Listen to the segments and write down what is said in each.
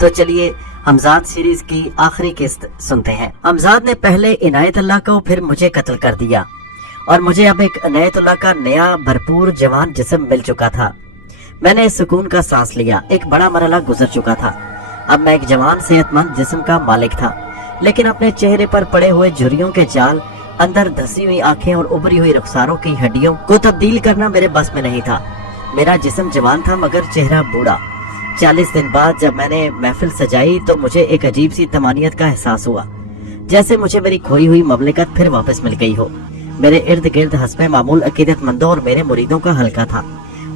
तो चलिए हमजाद सीरीज की आखिरी किस्त सुनते हैं। हमजाद ने पहले इनायतुल्लाह को, फिर मुझे कत्ल कर दिया और मुझे अब एक इनायतुल्लाह का नया भरपूर जवान जिस्म मिल चुका था। मैंने इस सुकून का सांस लिया। एक बड़ा मरहला गुजर चुका था। अब मैं एक जवान सेहतमंद जिस्म का मालिक था, लेकिन अपने चेहरे पर पड़े हुए झुर्रियों के जाल, अंदर धसी हुई आंखें और उभरी हुई रुखसारों की हड्डियों को तब्दील करना मेरे बस में नहीं था। मेरा जिस्म जवान था मगर चेहरा बूढ़ा। 40 दिन बाद जब मैंने महफिल सजाई तो मुझे एक अजीब सी तमानियत का एहसास हुआ, जैसे मुझे मेरी खोई हुई ममलिकत फिर वापस मिल गई हो। मेरे इर्द गिर्द हस्बे मामूल अकीदतमंदों और मेरे मुरीदों का हल्का था।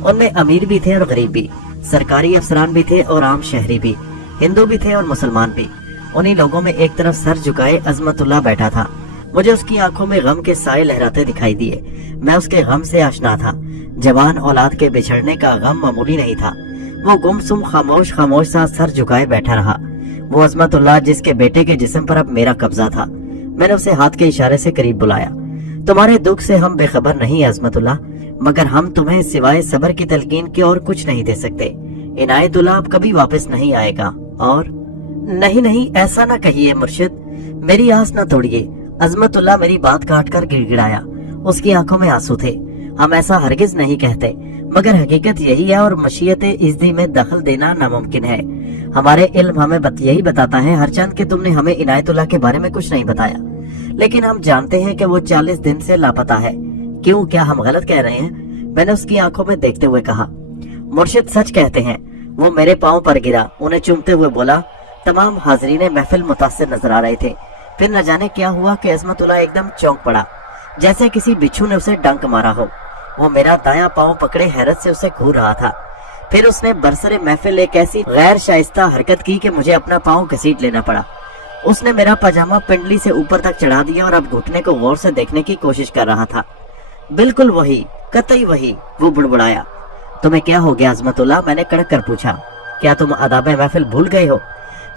उनमें अमीर भी थे और गरीब भी, सरकारी अफसरान भी थे और आम शहरी भी, हिंदू भी थे और मुसलमान भी। उन्हीं लोगों में एक तरफ सर झुकाए अजमतुल्लाह बैठा था। मुझे उसकी आंखों में गम के साए लहराते दिखाई दिए। मैं उसके गम से आशना था। जवान औलाद के बिछड़ने का गम मामूली नहीं था। वो गुमसुम खामोश खामोश सा सर झुकाए बैठा रहा। वो अजमतुल्लाह जिसके बेटे के जिस्म पर अब मेरा कब्जा था। मैंने उसे हाथ के इशारे से करीब बुलाया। तुम्हारे दुख से हम बेखबर नहीं अजमतुल्लाह, मगर हम तुम्हें सिवाय सब्र की तलकीन के और कुछ नहीं दे सकते। इनायतुल्लाह अब कभी वापस नहीं आएगा। और नहीं नहीं, ऐसा ना कहिए मुर्शिद, मेरी आस न तोड़िए। अजमतुल्लाह मेरी बात काट कर गिड़गिड़ाया। उसकी आंखों में आंसू थे। हम ऐसा हरगिज नहीं कहते, मगर हकीकत यही है और मशीयत इज़्दी में दखल देना नामुमकिन है। हमारे इल्म हमें यही बताता है हरचंद कि तुमने हमें इनायतुल्लाह के बारे में कुछ नहीं बताया, लेकिन हम जानते हैं कि वो 40 दिन से लापता है। क्यों, क्या हम गलत कह रहे हैं? मैंने उसकी आंखों में देखते हुए कहा। मुर्शिद सच कहते हैं। वो मेरे पांव पर गिरा, उन्हें चूमते हुए बोला। तमाम हाजरीन महफिल मुतासिर नजर आ रहे थे। फिर न जाने क्या हुआ कि अजमतुल्लाह एकदम चौंक पड़ा, जैसे किसी बिच्छू ने उसे डंक मारा हो। वो मेरा दायां पांव पकड़े हैरत से उसे घूर रहा था। फिर उसने बरसरे महफिल एक ऐसी गैर शाइस्ता हरकत की कि मुझे अपना पांव घसीट लेना पड़ा। उसने मेरा पजामा पिंडली से ऊपर तक चढ़ा दिया और अब घुटने को गौर से देखने की कोशिश कर रहा था। बिल्कुल वही, कतई वही, वो बुड़बुड़ाया। तुम्हें क्या हो गया अजमतुल्लाह? मैंने कड़क कर पूछा। क्या तुम आदाब महफिल भूल गए हो?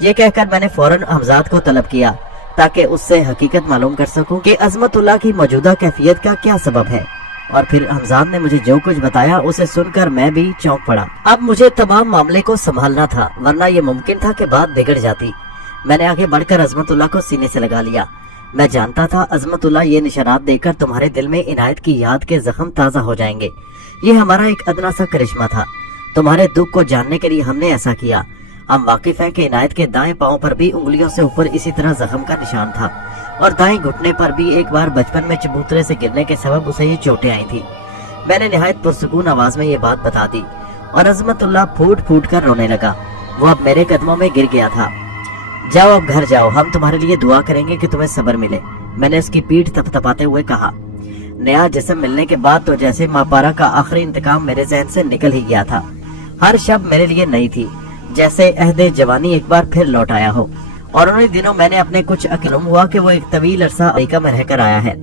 ये कहकर मैंने फौरन हमजाद को तलब किया ताकि उससे हकीकत मालूम कर सकूं कि अजमतुल्लाह की मौजूदा कैफियत का क्या सबब है। और फिर हमजाद ने मुझे जो कुछ बताया उसे सुनकर मैं भी चौंक पड़ा। अब मुझे तमाम मामले को संभालना था, वरना ये मुमकिन था कि बात बिगड़ जाती। मैंने आगे बढ़कर अजमतुल्लाह को सीने से लगा लिया। मैं जानता था अजमतुल्लाह ये निशानात देकर तुम्हारे दिल में इनायत की याद के जख्म ताज़ा हो जाएंगे। ये हमारा एक अदना सा करिश्मा था। तुम्हारे दुख को जानने के लिए हमने ऐसा किया। हम वाकिफ हैं कि इनायत के दाएं पांव पर भी उंगलियों से ऊपर इसी तरह जख्म का निशान था और दाएं घुटने पर भी एक बार बचपन में चबूतरे से गिरने के सबब उसे ये चोटें आई थी। मैंने निहायत पुरसुकून आवाज में ये बात बता दी और अजमतुल्लाह फूट फूट कर रोने लगा। वो अब मेरे कदमों में गिर गया था। जाओ अब घर जाओ, हम तुम्हारे लिए दुआ करेंगे कि तुम्हें सब्र मिले, मैंने उसकी पीठ थपथपाते हुए कहा। नया जिस्म मिलने के बाद तो जैसे मापारा का आखिरी इंतकाम मेरे जहन से निकल ही गया था। हर शब मेरे लिए नई थी, जैसे अहदे जवानी एक बार फिर लौट आया हो। और उन्हीं दिनों मैंने अपने कुछ अकलूम हुआ कि वो एक तवील अरसा अमेरिका में रहकर आया है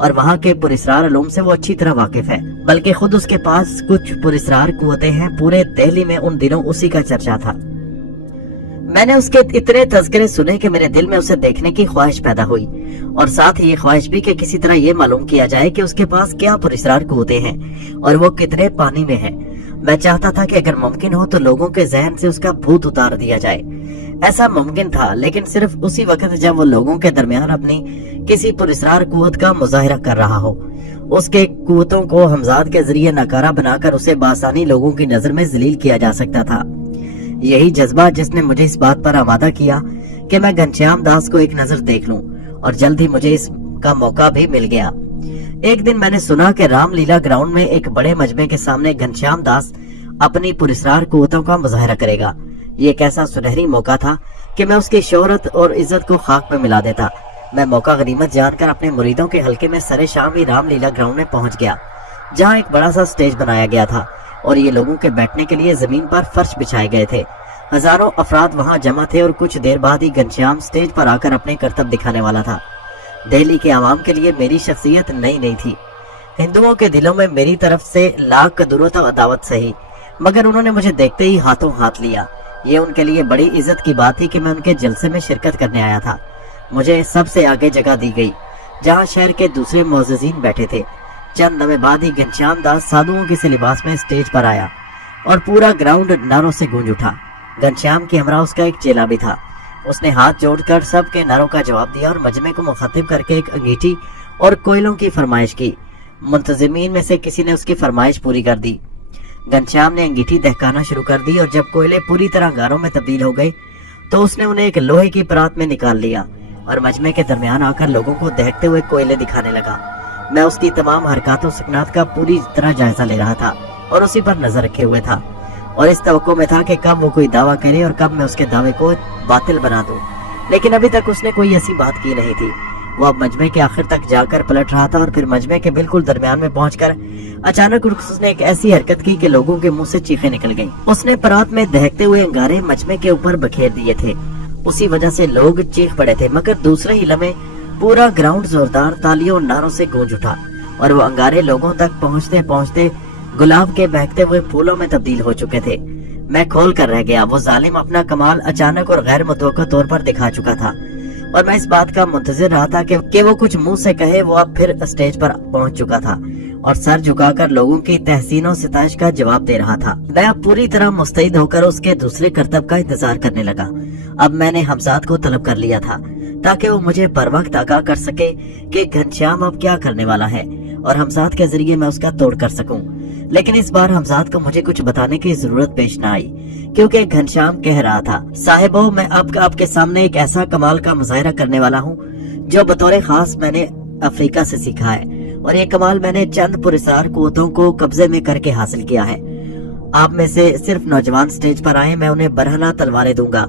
और वहाँ के पुरस्रार उलूम से वो अच्छी तरह वाकिफ है, बल्कि खुद उसके पास कुछ पुरस्रार कुव्वतें हैं। पूरे दिल्ली में उन दिनों उसी का चर्चा था। मैंने उसके इतने तज़किरे सुने कि मेरे दिल में उसे देखने की ख्वाहिश पैदा हुई और साथ ही ये ख्वाहिश भी कि किसी तरह ये मालूम किया जाए कि उसके पास क्या पुरस्रार कुव्वतें हैं और वो कितने पानी में है। मैं चाहता था कि अगर मुमकिन हो तो लोगों के जहन से उसका भूत उतार दिया जाए। ऐसा मुमकिन था, लेकिन सिर्फ उसी वक्त जब वो लोगों के दरमियान अपनी किसी पुरस्रार कुव्वत का मुजाहिरा कर रहा हो। उसके कुव्वतों को हमजाद के जरिए नकारा बनाकर उसे बासानी लोगों की नजर में जलील किया जा सकता था। यही जज्बा जिसने मुझे इस बात पर आमादा किया कि मैं घनश्याम दास को एक नजर देख लूं, और जल्द ही मुझे इसका मौका भी मिल गया। एक दिन मैंने सुना कि रामलीला ग्राउंड में एक बड़े मजमे के सामने घनश्याम दास अपनी पुरस्रार कुव्वतों का मुजाहिरा करेगा। ये एक ऐसा सुनहरी मौका था कि मैं उसकी शोहरत और इज्जत को खाक पे मिला देता। मैं मौका गनीमत जानकर अपने मुरीदों के हल्के में सरे शाम ही रामलीला ग्राउंड में पहुंच गया, जहां एक बड़ा सा स्टेज बनाया गया था और ये लोगों के बैठने के लिए जमीन पर फर्श बिछाए गए थे। हजारों अफराद वहां जमा थे और कुछ देर बाद ही घनश्याम स्टेज पर आकर अपने करतब दिखाने वाला था। दिल्ली के आवाम के लिए मेरी शख्सियत नई नहीं थी। हिंदुओं के दिलों में मेरी तरफ से लाख कदूरत और अदावत सही, मगर उन्होंने मुझे देखते ही हाथों हाथ लिया। ये उनके लिए बड़ी इज्जत की बात थी कि मैं उनके जलसे में शिरकत करने आया था। मुझे सबसे आगे जगह दी गई, जहां शहर के दूसरे मुअज़्ज़िज़ीन बैठे थे। चंद लम्हे बाद ही घनश्याम दास साधुओं के से लिबास में स्टेज पर आया और पूरा ग्राउंड नारों से गूंज उठा। घनश्याम की हमरा उसका एक चेला भी था। उसने हाथ जोड़कर सबके नारों का जवाब दिया और मजमे को मुखातिब करके एक अंगीठी और कोयलों की फरमाइश की। मुंतजिमीन में से किसी ने उसकी फरमाइश पूरी कर दी। घनश्याम ने अंगीठी दहकाना शुरू कर दी और जब कोयले पूरी तरह अंगारों में तब्दील हो गए तो उसने उन्हें एक लोहे की परात में निकाल लिया और मजमे के दरमियान आकर लोगों को दहकते हुए कोयले दिखाने लगा। मैं उसकी तमाम हरकतों सुकनात का पूरी तरह जायजा ले रहा था और उसी पर नजर रखे हुए था और इस तवक्को में था कि कब वो कोई दावा करे और कब मैं उसके दावे को बातिल बना दूं। लेकिन अभी तक उसने कोई ऐसी बात की नहीं थी। वो अब मजमे के आखिर तक जाकर पलट रहा था और फिर मजमे के बिल्कुल दरमियान में पहुंचकर अचानक उसने एक ऐसी हरकत की कि लोगों के मुंह से चीखें निकल गईं। उसने परात में दहकते हुए अंगारे मजमे के ऊपर बखेर दिए थे। उसी वजह से लोग चीख पड़े थे, मगर दूसरे ही लम्हे पूरा ग्राउंड जोरदार तालियों और नारों से गूंज उठा और वो अंगारे लोगों तक पहुंचते पहुंचते गुलाब के बहकते हुए फूलों में तब्दील हो चुके थे। मैं खोल कर रह गया। वो जालिम अपना कमाल अचानक और गैर मुतवक्का तौर पर दिखा चुका था और मैं इस बात का मुंतजिर रहा था कि वो कुछ मुंह से कहे। वो अब फिर स्टेज पर पहुंच चुका था और सर झुकाकर लोगों की तहसीनों सिताइश का जवाब दे रहा था। मैं अब पूरी तरह मुस्तैद होकर उसके दूसरे करतब का इंतजार करने लगा। अब मैंने हमजाद को तलब कर लिया था ताकि वो मुझे बर वक्त आगाह कर सके कि घनश्याम अब क्या करने वाला है और हमजाद के जरिए मैं उसका तोड़ कर सकूं। लेकिन इस बार हमजाद को मुझे कुछ बताने की जरूरत पेश न आई, क्योंकि घनश्याम कह रहा था, साहिबो, मैं अब आपके सामने एक ऐसा कमाल का मुजाहिरा करने वाला हूँ जो बतौर खास मैंने अफ्रीका से सीखा है और ये कमाल मैंने चंद पुरस्कार कुव्वतों को कब्जे में करके हासिल किया है। आप में से सिर्फ नौजवान स्टेज पर आए, मैं उन्हें बरहना तलवारें दूंगा।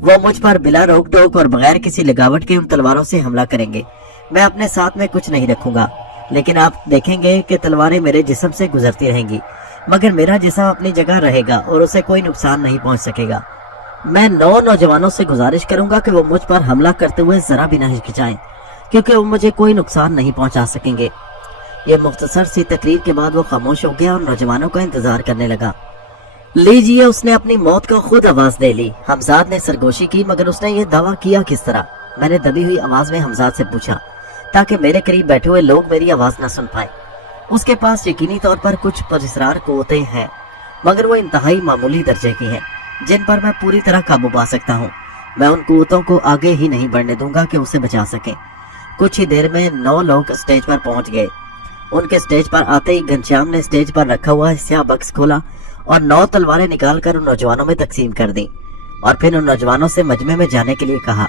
वो मुझ पर बिला रोक टोक और बगैर किसी लगावट के उन तलवारों से हमला करेंगे। मैं अपने साथ में कुछ नहीं रखूंगा, लेकिन आप देखेंगे कि तलवारें मेरे जिस्म से गुजरती रहेंगी, मगर मेरा जिस्म अपनी जगह रहेगा और उसे कोई नुकसान नहीं पहुंच सकेगा। मैं 9 नौजवानों से गुजारिश करूंगा कि वो मुझ पर हमला करते हुए जरा भी न हिचकिचाएं, क्योंकि वो मुझे कोई नुकसान नहीं पहुंचा सकेंगे। ये मुख्तसर सी तकरीर के बाद वो खामोश हो गया और नौजवानों का इंतजार करने लगा। लीजिए, उसने अपनी मौत को खुद आवाज दे ली। हमजाद ने सरगोशी की, मगर उसने ये दावा किया किस तरह? मैंने दबी हुई आवाज में हमजाद से पूछा, ताकि मेरे करीब बैठे हुए लोग मेरी आवाज न सुन पाए। उसके पास यकीनी तौर पर कुछ पुरस्कार कुव्वतें हैं, मगर वो इंतहाई मामूली दर्जे की हैं, जिन पर मैं पूरी तरह काबू पा सकता हूँ। मैं उन कुव्वतों को आगे ही नहीं बढ़ने दूंगा कि उसे बचा सके। कुछ ही देर में 9 लोग स्टेज पर पहुंच गए। उनके स्टेज पर आते ही घनश्याम ने स्टेज पर रखा हुआ स्याह बक्स खोला और 9 तलवारें निकालकर उन नौजवानों में तकसीम कर दी और फिर उन नौजवानों से मजमे में जाने के लिए कहा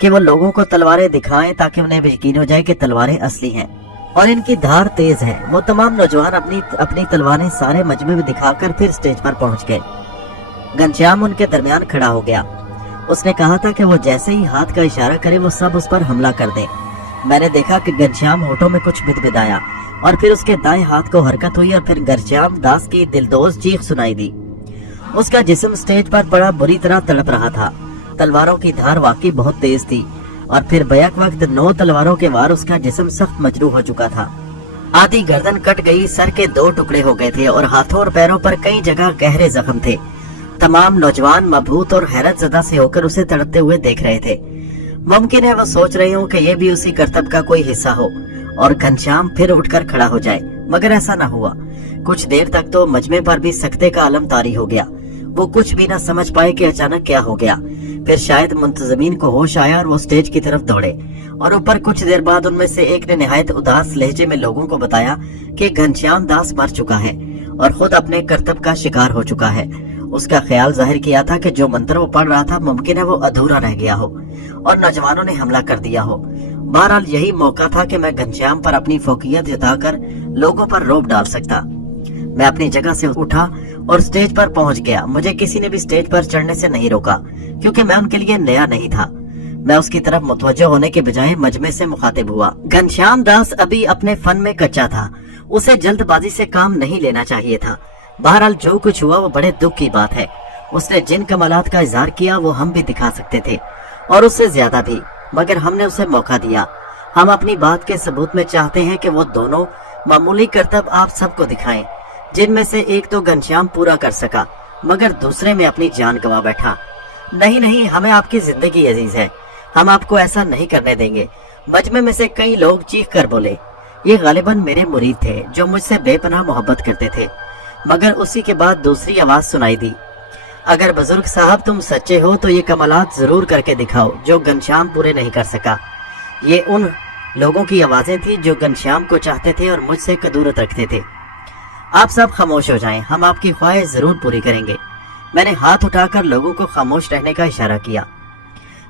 कि वो लोगों को तलवारें दिखाएं ताकि उन्हें यकीन हो जाए कि तलवारें असली हैं और इनकी धार तेज है। वो तमाम नौजवान अपनी तलवारें सारे मजमे में दिखाकर फिर स्टेज पर पहुंच गए। घनश्याम उनके दरमियान खड़ा हो गया। उसने कहा था कि वो जैसे ही हाथ का इशारा करे वो सब उस पर हमला कर दे। मैंने देखा कि घनश्याम होठों में कुछ बिदबिदाया और फिर उसके दाएं हाथ को हरकत हुई और फिर घनश्याम दास की दिलदोज चीख सुनाई दी। उसका जिस्म स्टेज पर बड़ा बुरी तरह तड़प रहा था। तलवारों की धार वाकई बहुत तेज थी और फिर बैक वक्त 9 तलवारों के वार उसका जिस्म सख्त मजरूह हो चुका था। आधी गर्दन कट गई, सर के 2 टुकड़े हो गए थे और हाथों और पैरों पर कई जगह गहरे जख्म थे। तमाम नौजवान मबहूत और हैरत ज़दा से होकर उसे तड़पते हुए देख रहे थे। मुमकिन है वो सोच रहे हो कि ये भी उसी करतब का कोई हिस्सा हो और घनश्याम फिर उठकर खड़ा हो जाए, मगर ऐसा न हुआ। कुछ देर तक तो मजमे पर भी सख्ते का आलम तारी हो गया। वो कुछ भी न समझ पाए कि अचानक क्या हो गया। फिर शायद मुंतजमीन को होश आया और वो स्टेज की तरफ दौड़े और ऊपर कुछ देर बाद उनमें से एक ने निहायत उदास लहजे में लोगों को बताया कि घनश्याम दास मर चुका है और खुद अपने करतब का शिकार हो चुका है। उसका ख्याल जाहिर किया था कि जो मंत्र वो पढ़ रहा था मुमकिन है वो अधूरा रह गया हो और नौजवानों ने हमला कर दिया हो। बहरहाल यही मौका था कि मैं घनश्याम पर अपनी फोकियत जताकर लोगों पर रोब डाल सकता। मैं अपनी जगह से उठा और स्टेज पर पहुंच गया। मुझे किसी ने भी स्टेज पर चढ़ने से नहीं रोका, क्योंकि मैं उनके लिए नया नहीं था। मैं उसकी तरफ मुतवज्जो होने के बजाय मजमे से मुखातिब हुआ। घनश्याम दास अभी अपने फन में कच्चा था, उसे जल्दबाजी से काम नहीं लेना चाहिए था। बहरहाल जो कुछ हुआ वो बड़े दुख की बात है। उसने जिन कमालात का इजहार किया वो हम भी दिखा सकते थे और उससे ज्यादा भी, मगर हमने उसे मौका दिया। हम अपनी बात के सबूत में चाहते हैं कि वो दोनों मामूली करतब आप सबको दिखाएं, जिनमें से एक तो घनश्याम पूरा कर सका मगर दूसरे में अपनी जान गंवा बैठा। नहीं, हमें आपकी जिंदगी अजीज है, हम आपको ऐसा नहीं करने देंगे। मजमे में से कई लोग चीख कर बोले। ये गालिबन मेरे मुरीद थे जो मुझसे बेपनाह मोहब्बत करते थे। मगर उसी के बाद दूसरी आवाज सुनाई दी, अगर बुजुर्ग साहब तुम सच्चे हो तो ये कमालात जरूर करके दिखाओ जो घनश्याम पूरे नहीं कर सका। ये उन लोगों की आवाजें थी जो घनश्याम को चाहते थे और मुझसे कदूरत रखते थे। आप सब खामोश हो जाएं, हम आपकी ख्वाहिश जरूर पूरी करेंगे। मैंने हाथ उठाकर लोगों को खामोश रहने का इशारा किया।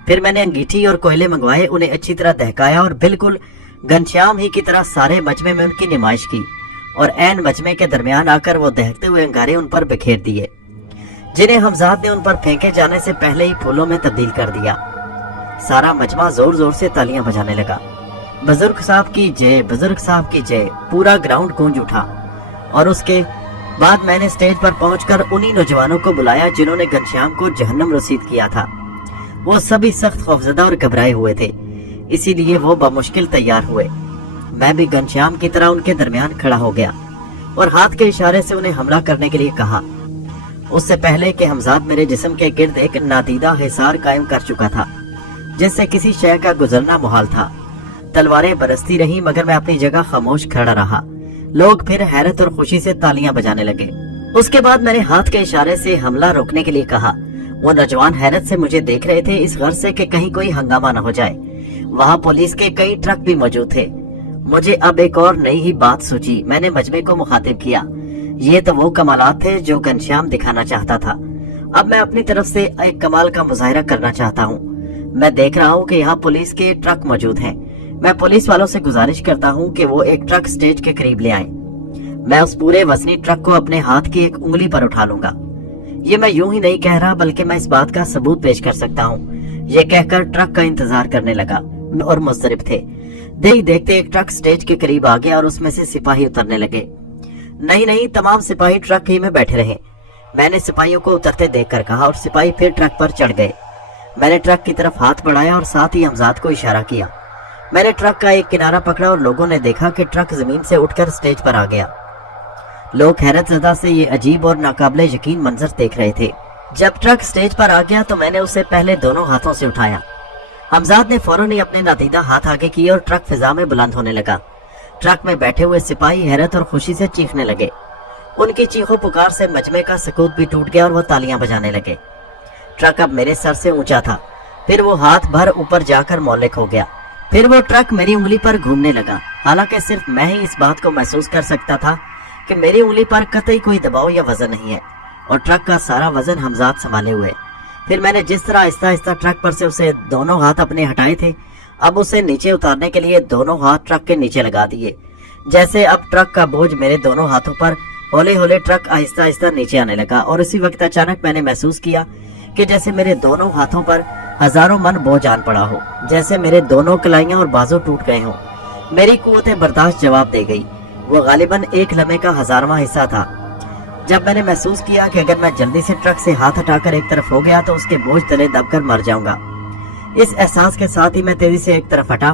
फिर मैंने अंगीठी और कोयले मंगवाए, उन्हें अच्छी तरह दहकाया और बिल्कुल घनश्याम ही की तरह सारे मजमे में उनकी निमाइश की और ऐन मजमे के दरमियान आकर वो दहकते हुए अंगारे उन पर बिखेर दिए, जिन्हें हमजाद ने उन पर फेंके जाने से पहले ही फूलों में तब्दील कर दिया। सारा मजमा जोर जोर से तालियां बजाने लगा। बुजुर्ग साहब की जय, बुजुर्ग साहब की जय। पूरा ग्राउंड गूंज उठा और उसके बाद मैंने स्टेज पर पहुंचकर उन्हीं नौजवानों को बुलाया जिन्होंने घनश्याम को जहन्नम रसीद किया था। वो सभी सख्त खौफजदा और घबराए हुए थे, इसीलिए वो बमुश्किल तैयार हुए। मैं भी घनश्याम की तरह उनके दरमियान खड़ा हो गया और हाथ के इशारे से उन्हें हमला करने के लिए कहा। उससे पहले कि हमजाद मेरे जिस्म के गिर्द एक नादीदा हिसार कायम कर चुका था, जिससे किसी शय का गुजरना मुहाल था। तलवारें बरसती रही मगर मैं अपनी जगह खामोश खड़ा रहा। लोग फिर हैरत और खुशी से तालियां बजाने लगे। उसके बाद मैंने हाथ के इशारे से हमला रोकने के लिए कहा। वो नौजवान हैरत से मुझे देख रहे थे, इस गर्ज से कि कहीं कोई हंगामा न हो जाए। वहाँ पुलिस के कई ट्रक भी मौजूद थे। मुझे अब एक और नई ही बात सूझी। मैंने मजमे को मुखातिब किया। ये तो वो कमालात थे जो घनश्याम दिखाना चाहता था। अब मैं अपनी तरफ से एक कमाल का मुजाहिरा करना चाहता हूँ। मैं देख रहा हूँ कि यहाँ पुलिस के ट्रक मौजूद हैं। मैं पुलिस वालों से गुजारिश करता हूँ कि वो एक ट्रक स्टेज के करीब ले आएं। मैं उस पूरे वजनी ट्रक को अपने हाथ की एक उंगली पर उठा लूंगा। ये मैं यूं ही नहीं कह रहा, बल्कि मैं इस बात का सबूत पेश कर सकता हूँ। ये कहकर ट्रक का इंतजार करने लगा और मुस्तरिब थे। देखते एक ट्रक स्टेज के करीब आ गया और उसमें से सिपाही उतरने लगे। नहीं, तमाम सिपाही ट्रक ही में बैठे रहे। मैंने सिपाहियों को उतरते देखकर कहा और सिपाही फिर ट्रक पर चढ़ गए। मैंने ट्रक की तरफ हाथ बढ़ाया और साथ ही हमजाद को इशारा किया। मैंने ट्रक का एक किनारा पकड़ा और लोगों ने देखा कि ट्रक जमीन से उठकर स्टेज पर आ गया। लोग हैरत ज़दा से ये अजीब और नाकाबिले यकीन मंजर देख रहे थे। जब ट्रक स्टेज पर आ गया तो मैंने उसे पहले दोनों हाथों से उठाया। हमजाद ने फौरन ही अपने नादीदा हाथ आगे किए और ट्रक फिजा में बुलंद होने लगा। ट्रक में बैठे हुए सिपाही हैरत और खुशी से चीखने लगे। उनकी चीखों पुकार से मजमे का सकूत भी टूट गया और वो तालियां बजाने लगे। ट्रक अब मेरे सर से ऊंचा था, फिर वो हाथ भर ऊपर जाकर मौलिक हो गया। फिर वो ट्रक मेरी उंगली पर घूमने लगा। हालांकि सिर्फ मैं ही इस बात को महसूस कर सकता था कि मेरी उंगली पर कतई कोई दबाव या वजन नहीं है और ट्रक का सारा वजन हमजाद संभाले हुए। फिर मैंने जिस तरह आहिस्ता आहिस्ता ट्रक पर से उसे दोनों हाथ अपने हटाए थे, अब उसे नीचे उतारने के लिए दोनों हाथ ट्रक के नीचे लगा दिए। जैसे अब ट्रक का बोझ मेरे दोनों हाथों पर हौले हौले ट्रक आहिस्ता आहिस्ता नीचे आने लगा और उसी वक्त अचानक मैंने महसूस किया कि जैसे मेरे दोनों हाथों पर हजारों मन बोझ आन पड़ा हो, जैसे मेरे दोनों कलाइयां और बाजू टूट गए हों। मेरी कुव्वत बर्दाश्त जवाब दे गई। वो गालिबन एक लम्हे का 1000वां हिस्सा था। जब मैंने महसूस किया कि अगर मैं जल्दी से ट्रक से हाथ हटाकर एक तरफ हो गया तो उसके बोझ तले दबकर मर जाऊंगा। इस एहसास के साथ ही मैं तेजी से एक तरफ हटा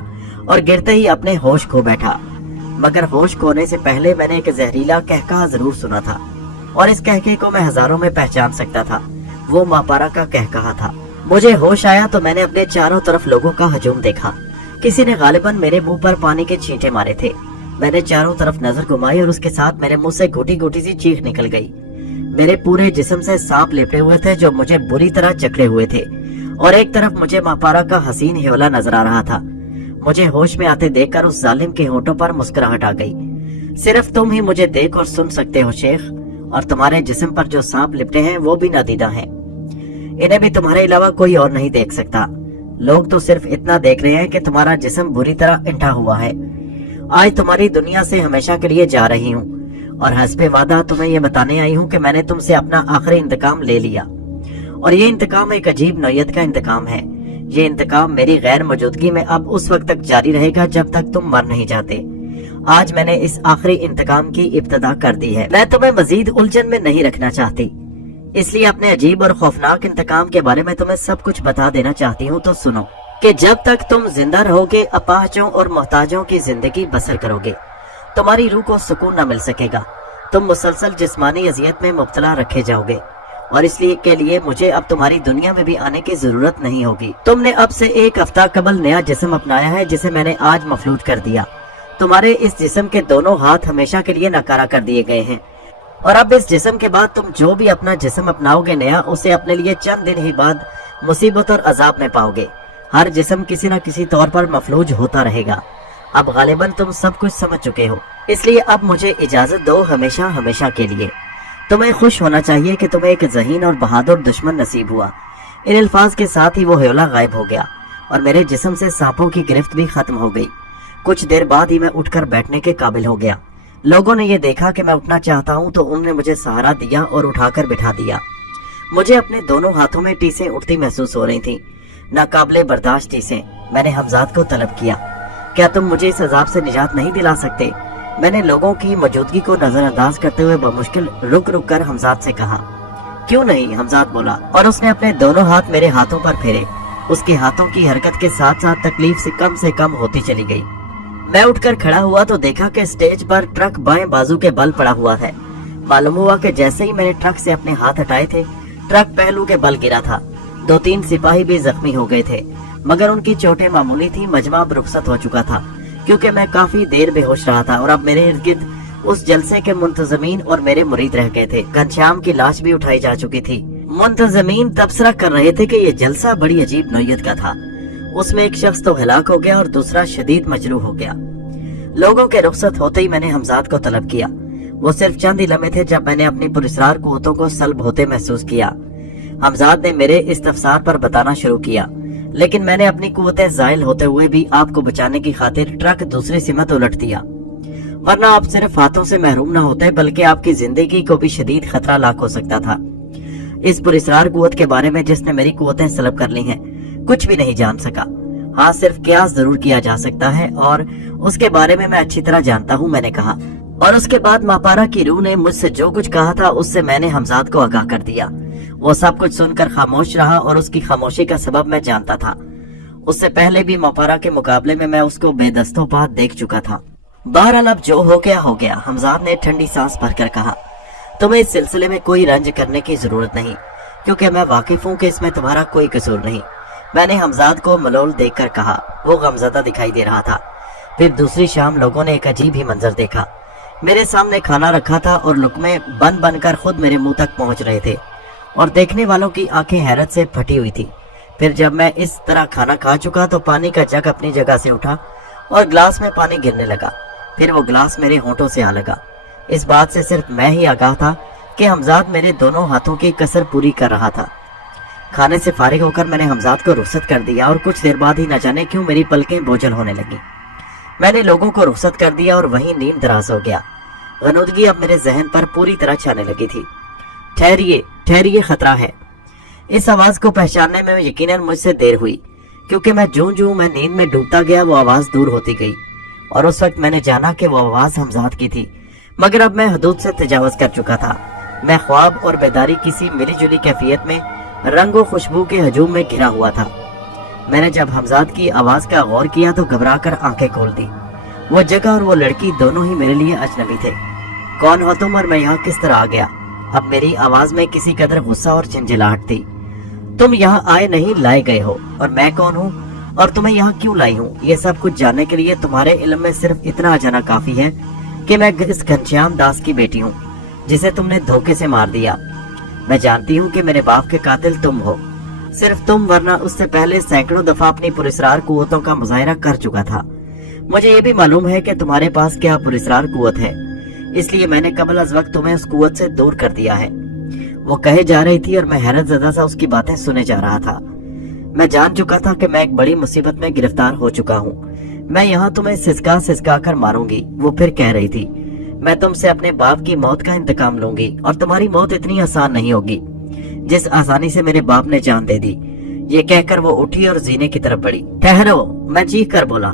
और गिरते ही अपने होश खो बैठा। मगर होश खोने से पहले मैंने एक जहरीला कहकहा जरूर सुना था और इस कहके को मैं हजारों में पहचान सकता था। वो मापारा का कहकहा था। मुझे होश आया तो मैंने अपने चारों तरफ लोगों का हजूम देखा। किसी ने गालिबन मेरे मुंह पर पानी के छींटे मारे थे। मैंने चारों तरफ नजर घुमाई और उसके साथ मेरे मुंह से घुटी घुटी सी चीख निकल गई। मेरे पूरे जिस्म से सांप लिपटे हुए थे जो मुझे बुरी तरह जकड़े हुए थे और एक तरफ मुझे मापारा का हसीन हिवला नजर आ रहा था। मुझे होश में आते देखकर उस जालिम के होठों पर मुस्कुराहट आ गई। सिर्फ तुम ही मुझे देख और सुन सकते हो शेख, और तुम्हारे जिस्म पर जो सांप लिपटे हैं वो भी नादीदा हैं। इन्हें भी तुम्हारे अलावा कोई और नहीं देख सकता। लोग तो सिर्फ इतना देख रहे हैं कि तुम्हारा जिस्म बुरी तरह इंठा हुआ है। आज तुम्हारी दुनिया से हमेशा के लिए जा रही हूँ और हस्बे वादा तुम्हें ये बताने आई हूँ कि मैंने तुमसे अपना आखिरी इंतकाम ले लिया और ये इंतकाम एक अजीब नौयत का इंतकाम है। ये इंतकाम मेरी गैर मौजूदगी में अब उस वक्त तक जारी रहेगा जब तक तुम मर नहीं जाते। आज मैंने इस आखिरी इंतकाम की इब्तिदा कर दी है। मैं तुम्हें मजीद उलझन में नहीं रखना चाहती, इसलिए अपने अजीब और खौफनाक इंतकाम के बारे में तुम्हें सब कुछ बता देना चाहती हूँ। तो सुनो कि जब तक तुम जिंदा रहोगे अपाहजों और मोहताजों की जिंदगी बसर करोगे। तुम्हारी रूह को सुकून न मिल सकेगा। तुम मुसलसल जिस्मानी अजियत में मुब्तला रखे जाओगे और इसलिए के लिए मुझे अब तुम्हारी दुनिया में भी आने की जरूरत नहीं होगी। तुमने अब से एक हफ्ता कबल नया जिस्म अपनाया है जिसे मैंने आज मफलूज कर दिया। तुम्हारे इस जिस्म के दोनों हाथ हमेशा के लिए नकारा कर दिए गए हैं। और अब इस जिस्म के बाद तुम जो भी अपना जिस्म अपनाओगे नया, उसे अपने लिए चंद दिन ही बाद मुसीबत और अजाब में पाओगे। हर जिस्म किसी न किसी तौर पर मफलूज होता रहेगा। अब गालिबन तुम सब कुछ समझ चुके हो, इसलिए अब मुझे इजाजत दो हमेशा हमेशा के लिए। तुम्हें खुश होना चाहिए कि तुम्हें एक ज़हीन और बहादुर दुश्मन नसीब हुआ। इन अल्फाज के साथ ही वो ह्योला गायब हो गया और मेरे जिस्म से सांपों की गिरफ्त भी खत्म हो गई। कुछ देर बाद ही मैं उठकर बैठने के काबिल हो गया। लोगों ने ये देखा कि मैं उठना चाहता हूँ तो उन्होंने मुझे सहारा दिया और उठाकर बिठा दिया। मुझे अपने दोनों हाथों में टीसें उठती महसूस हो रही थी, नाकाबिले बर्दाश्त टीसें। मैंने हमजाद को तलब किया, क्या तुम मुझे इस अजाब से निजात नहीं दिला सकते? मैंने लोगों की मौजूदगी को नजरअंदाज करते हुए बमुश्किल रुक रुक कर हमजाद से कहा। क्यों नहीं, हमजाद बोला और उसने अपने दोनों हाथ मेरे हाथों पर फेरे। उसके हाथों की हरकत के साथ साथ तकलीफ से कम होती चली गई। मैं उठकर खड़ा हुआ तो देखा कि स्टेज पर ट्रक बाएं बाजू के बल पड़ा हुआ है। मालूम हुआ कि जैसे ही मैंने ट्रक से अपने हाथ हटाए थे, ट्रक पहलू के बल गिरा था। 2-3 सिपाही भी जख्मी हो गए थे, मगर उनकी चोटें मामूली थी। मजमा अब रुखसत हो चुका था क्योंकि मैं काफी देर बेहोश रहा था और अब मेरे इर्द गिर्द उस जलसे के मुंतजमीन और मेरे मुरीद रह गए थे। घनश्याम की लाश भी उठाई जा चुकी थी। मुंतजमीन तबसरा कर रहे थे कि ये जलसा बड़ी अजीब नौयत का था। उसमें एक शख्स तो हलाक हो गया और दूसरा शदीद मजरूह हो गया। लोगों के रुखसत होते ही मैंने हमजाद को तलब किया। वो सिर्फ चंद ही लम्हे थे जब मैंने अपनी पुरस्रार कुव्वतों को सल्ब होते महसूस किया। हमजाद ने मेरे इस्तफसार पर बताना शुरू किया, लेकिन मैंने अपनी कुव्वतें ज़ाइल होते हुए भी आपको बचाने की खातिर ट्रक दूसरी सिमत उलट दिया, वरना आप सिर्फ हाथों से महरूम न होते बल्कि आपकी जिंदगी को भी शदीद खतरा लाक हो सकता था। इस पुरस्रार कुव्वत के बारे में जिसने मेरी कुव्वतें सलब कर ली हैं, कुछ भी नहीं जान सका। हाँ, सिर्फ कियास जरूर किया जा सकता है और उसके बारे में मैं अच्छी तरह जानता हूँ, मैंने कहा। और उसके बाद मापारा की रूह ने मुझसे जो कुछ कहा था उससे मैंने हमजाद को आगाह कर दिया। वो सब कुछ सुनकर खामोश रहा और उसकी खामोशी का सबब मैं जानता था। उससे पहले भी मापारा के मुकाबले में मैं उसको बेदस्तों पात देख चुका था। बहरहाल अब जो हो गया, हमजाद ने ठंडी सांस भरकर कहा। तुम्हें इस सिलसिले में कोई रंज करने की जरूरत नहीं, क्योंकि मैं वाकिफ हूँ कि इसमें तुम्हारा कोई कसूर नहीं। मैंने हमजाद को मलोल देखकर कहा। वो गमज़दा दिखाई दे रहा था। फिर दूसरी शाम लोगों ने एक अजीब ही मंजर देखा। मेरे सामने खाना रखा था और लुकमे बन बनकर खुद मेरे मुंह तक पहुंच रहे थे और देखने वालों की आंखें हैरत से फटी हुई थी। फिर जब मैं इस तरह खाना खा चुका तो पानी का जग अपनी जगह से उठा और ग्लास में पानी गिरने लगा। फिर वो ग्लास मेरे होंठों से आ लगा। इस बात से सिर्फ मैं ही आगाह था कि हमजाद मेरे दोनों हाथों की कसर पूरी कर रहा था। खाने से फारिग होकर मैंने हमजाद को रुखसत कर दिया और कुछ देर बाद ही न जाने क्यों मेरी पलकें बोझल होने लगी। मैंने लोगों को रुखसत कर दिया और वहीं नींद दराज हो गया। गनुदगी अब मेरे जहन पर पूरी तरह छाने लगी थी। ठहरिए, ठहरिए, खतरा है। इस आवाज को पहचानने में यकीनन मुझसे देर हुई, क्योंकि मैं जूं मैं नींद में डूबता गया वो आवाज दूर होती गई और उस वक्त मैंने जाना कि वो आवाज हमजाद की थी। मगर अब मैं हदूद से तजावज कर चुका था। मैं ख्वाब और बेदारी किसी मिली जुली कैफियत में रंगो खुशबू के हजूम में घिरा हुआ था। मैंने जब हमजाद की आवाज का गौर किया तो घबराकर आंखें खोल दी। वो जगह और वो लड़की दोनों ही मेरे लिए अजनबी थे। कौन हो तुम और मैं यहाँ किस तरह आ गया? अब मेरी आवाज में किसी कदर गुस्सा और झंझलाहट थी। तुम यहाँ आए नहीं, लाए गए हो। और मैं कौन हूँ और तुम्हें यहाँ क्यों लाई हूँ, ये सब कुछ जानने के लिए तुम्हारे इल्म में सिर्फ इतना आ जाना काफी है कि मैं इस घनश्याम दास की बेटी हूँ जिसे तुमने धोखे से मार दिया। मैं जानती हूँ कि मेरे बाप के कातिल तुम हो, सिर्फ तुम, वरना उससे पहले सैकड़ों दफा अपनी पुरस्रार कुव्वतों का मुजाहिरा कर चुका था। मुझे ये भी मालूम है कि तुम्हारे पास क्या पुरस्रार कुव्वत है, इसलिए मैंने कबल अज वक्त तुम्हें उस कुव्वत से दूर कर दिया है। वो कहे जा रही थी और मैं हैरत ज़दा सा उसकी बातें सुने जा रहा था। मैं जान चुका था कि मैं एक बड़ी मुसीबत में गिरफ्तार हो चुका हूँ। मैं यहाँ तुम्हें सिसका कर मारूंगी। वो फिर कह रही थी, मैं तुमसे अपने बाप की मौत का इंतकाम लूंगी और तुम्हारी मौत इतनी आसान नहीं होगी जिस आसानी से मेरे बाप ने जान दे दी। ये कहकर वो उठी और जीने की तरफ बढ़ी। ठहरो, मैं चीख कर बोला,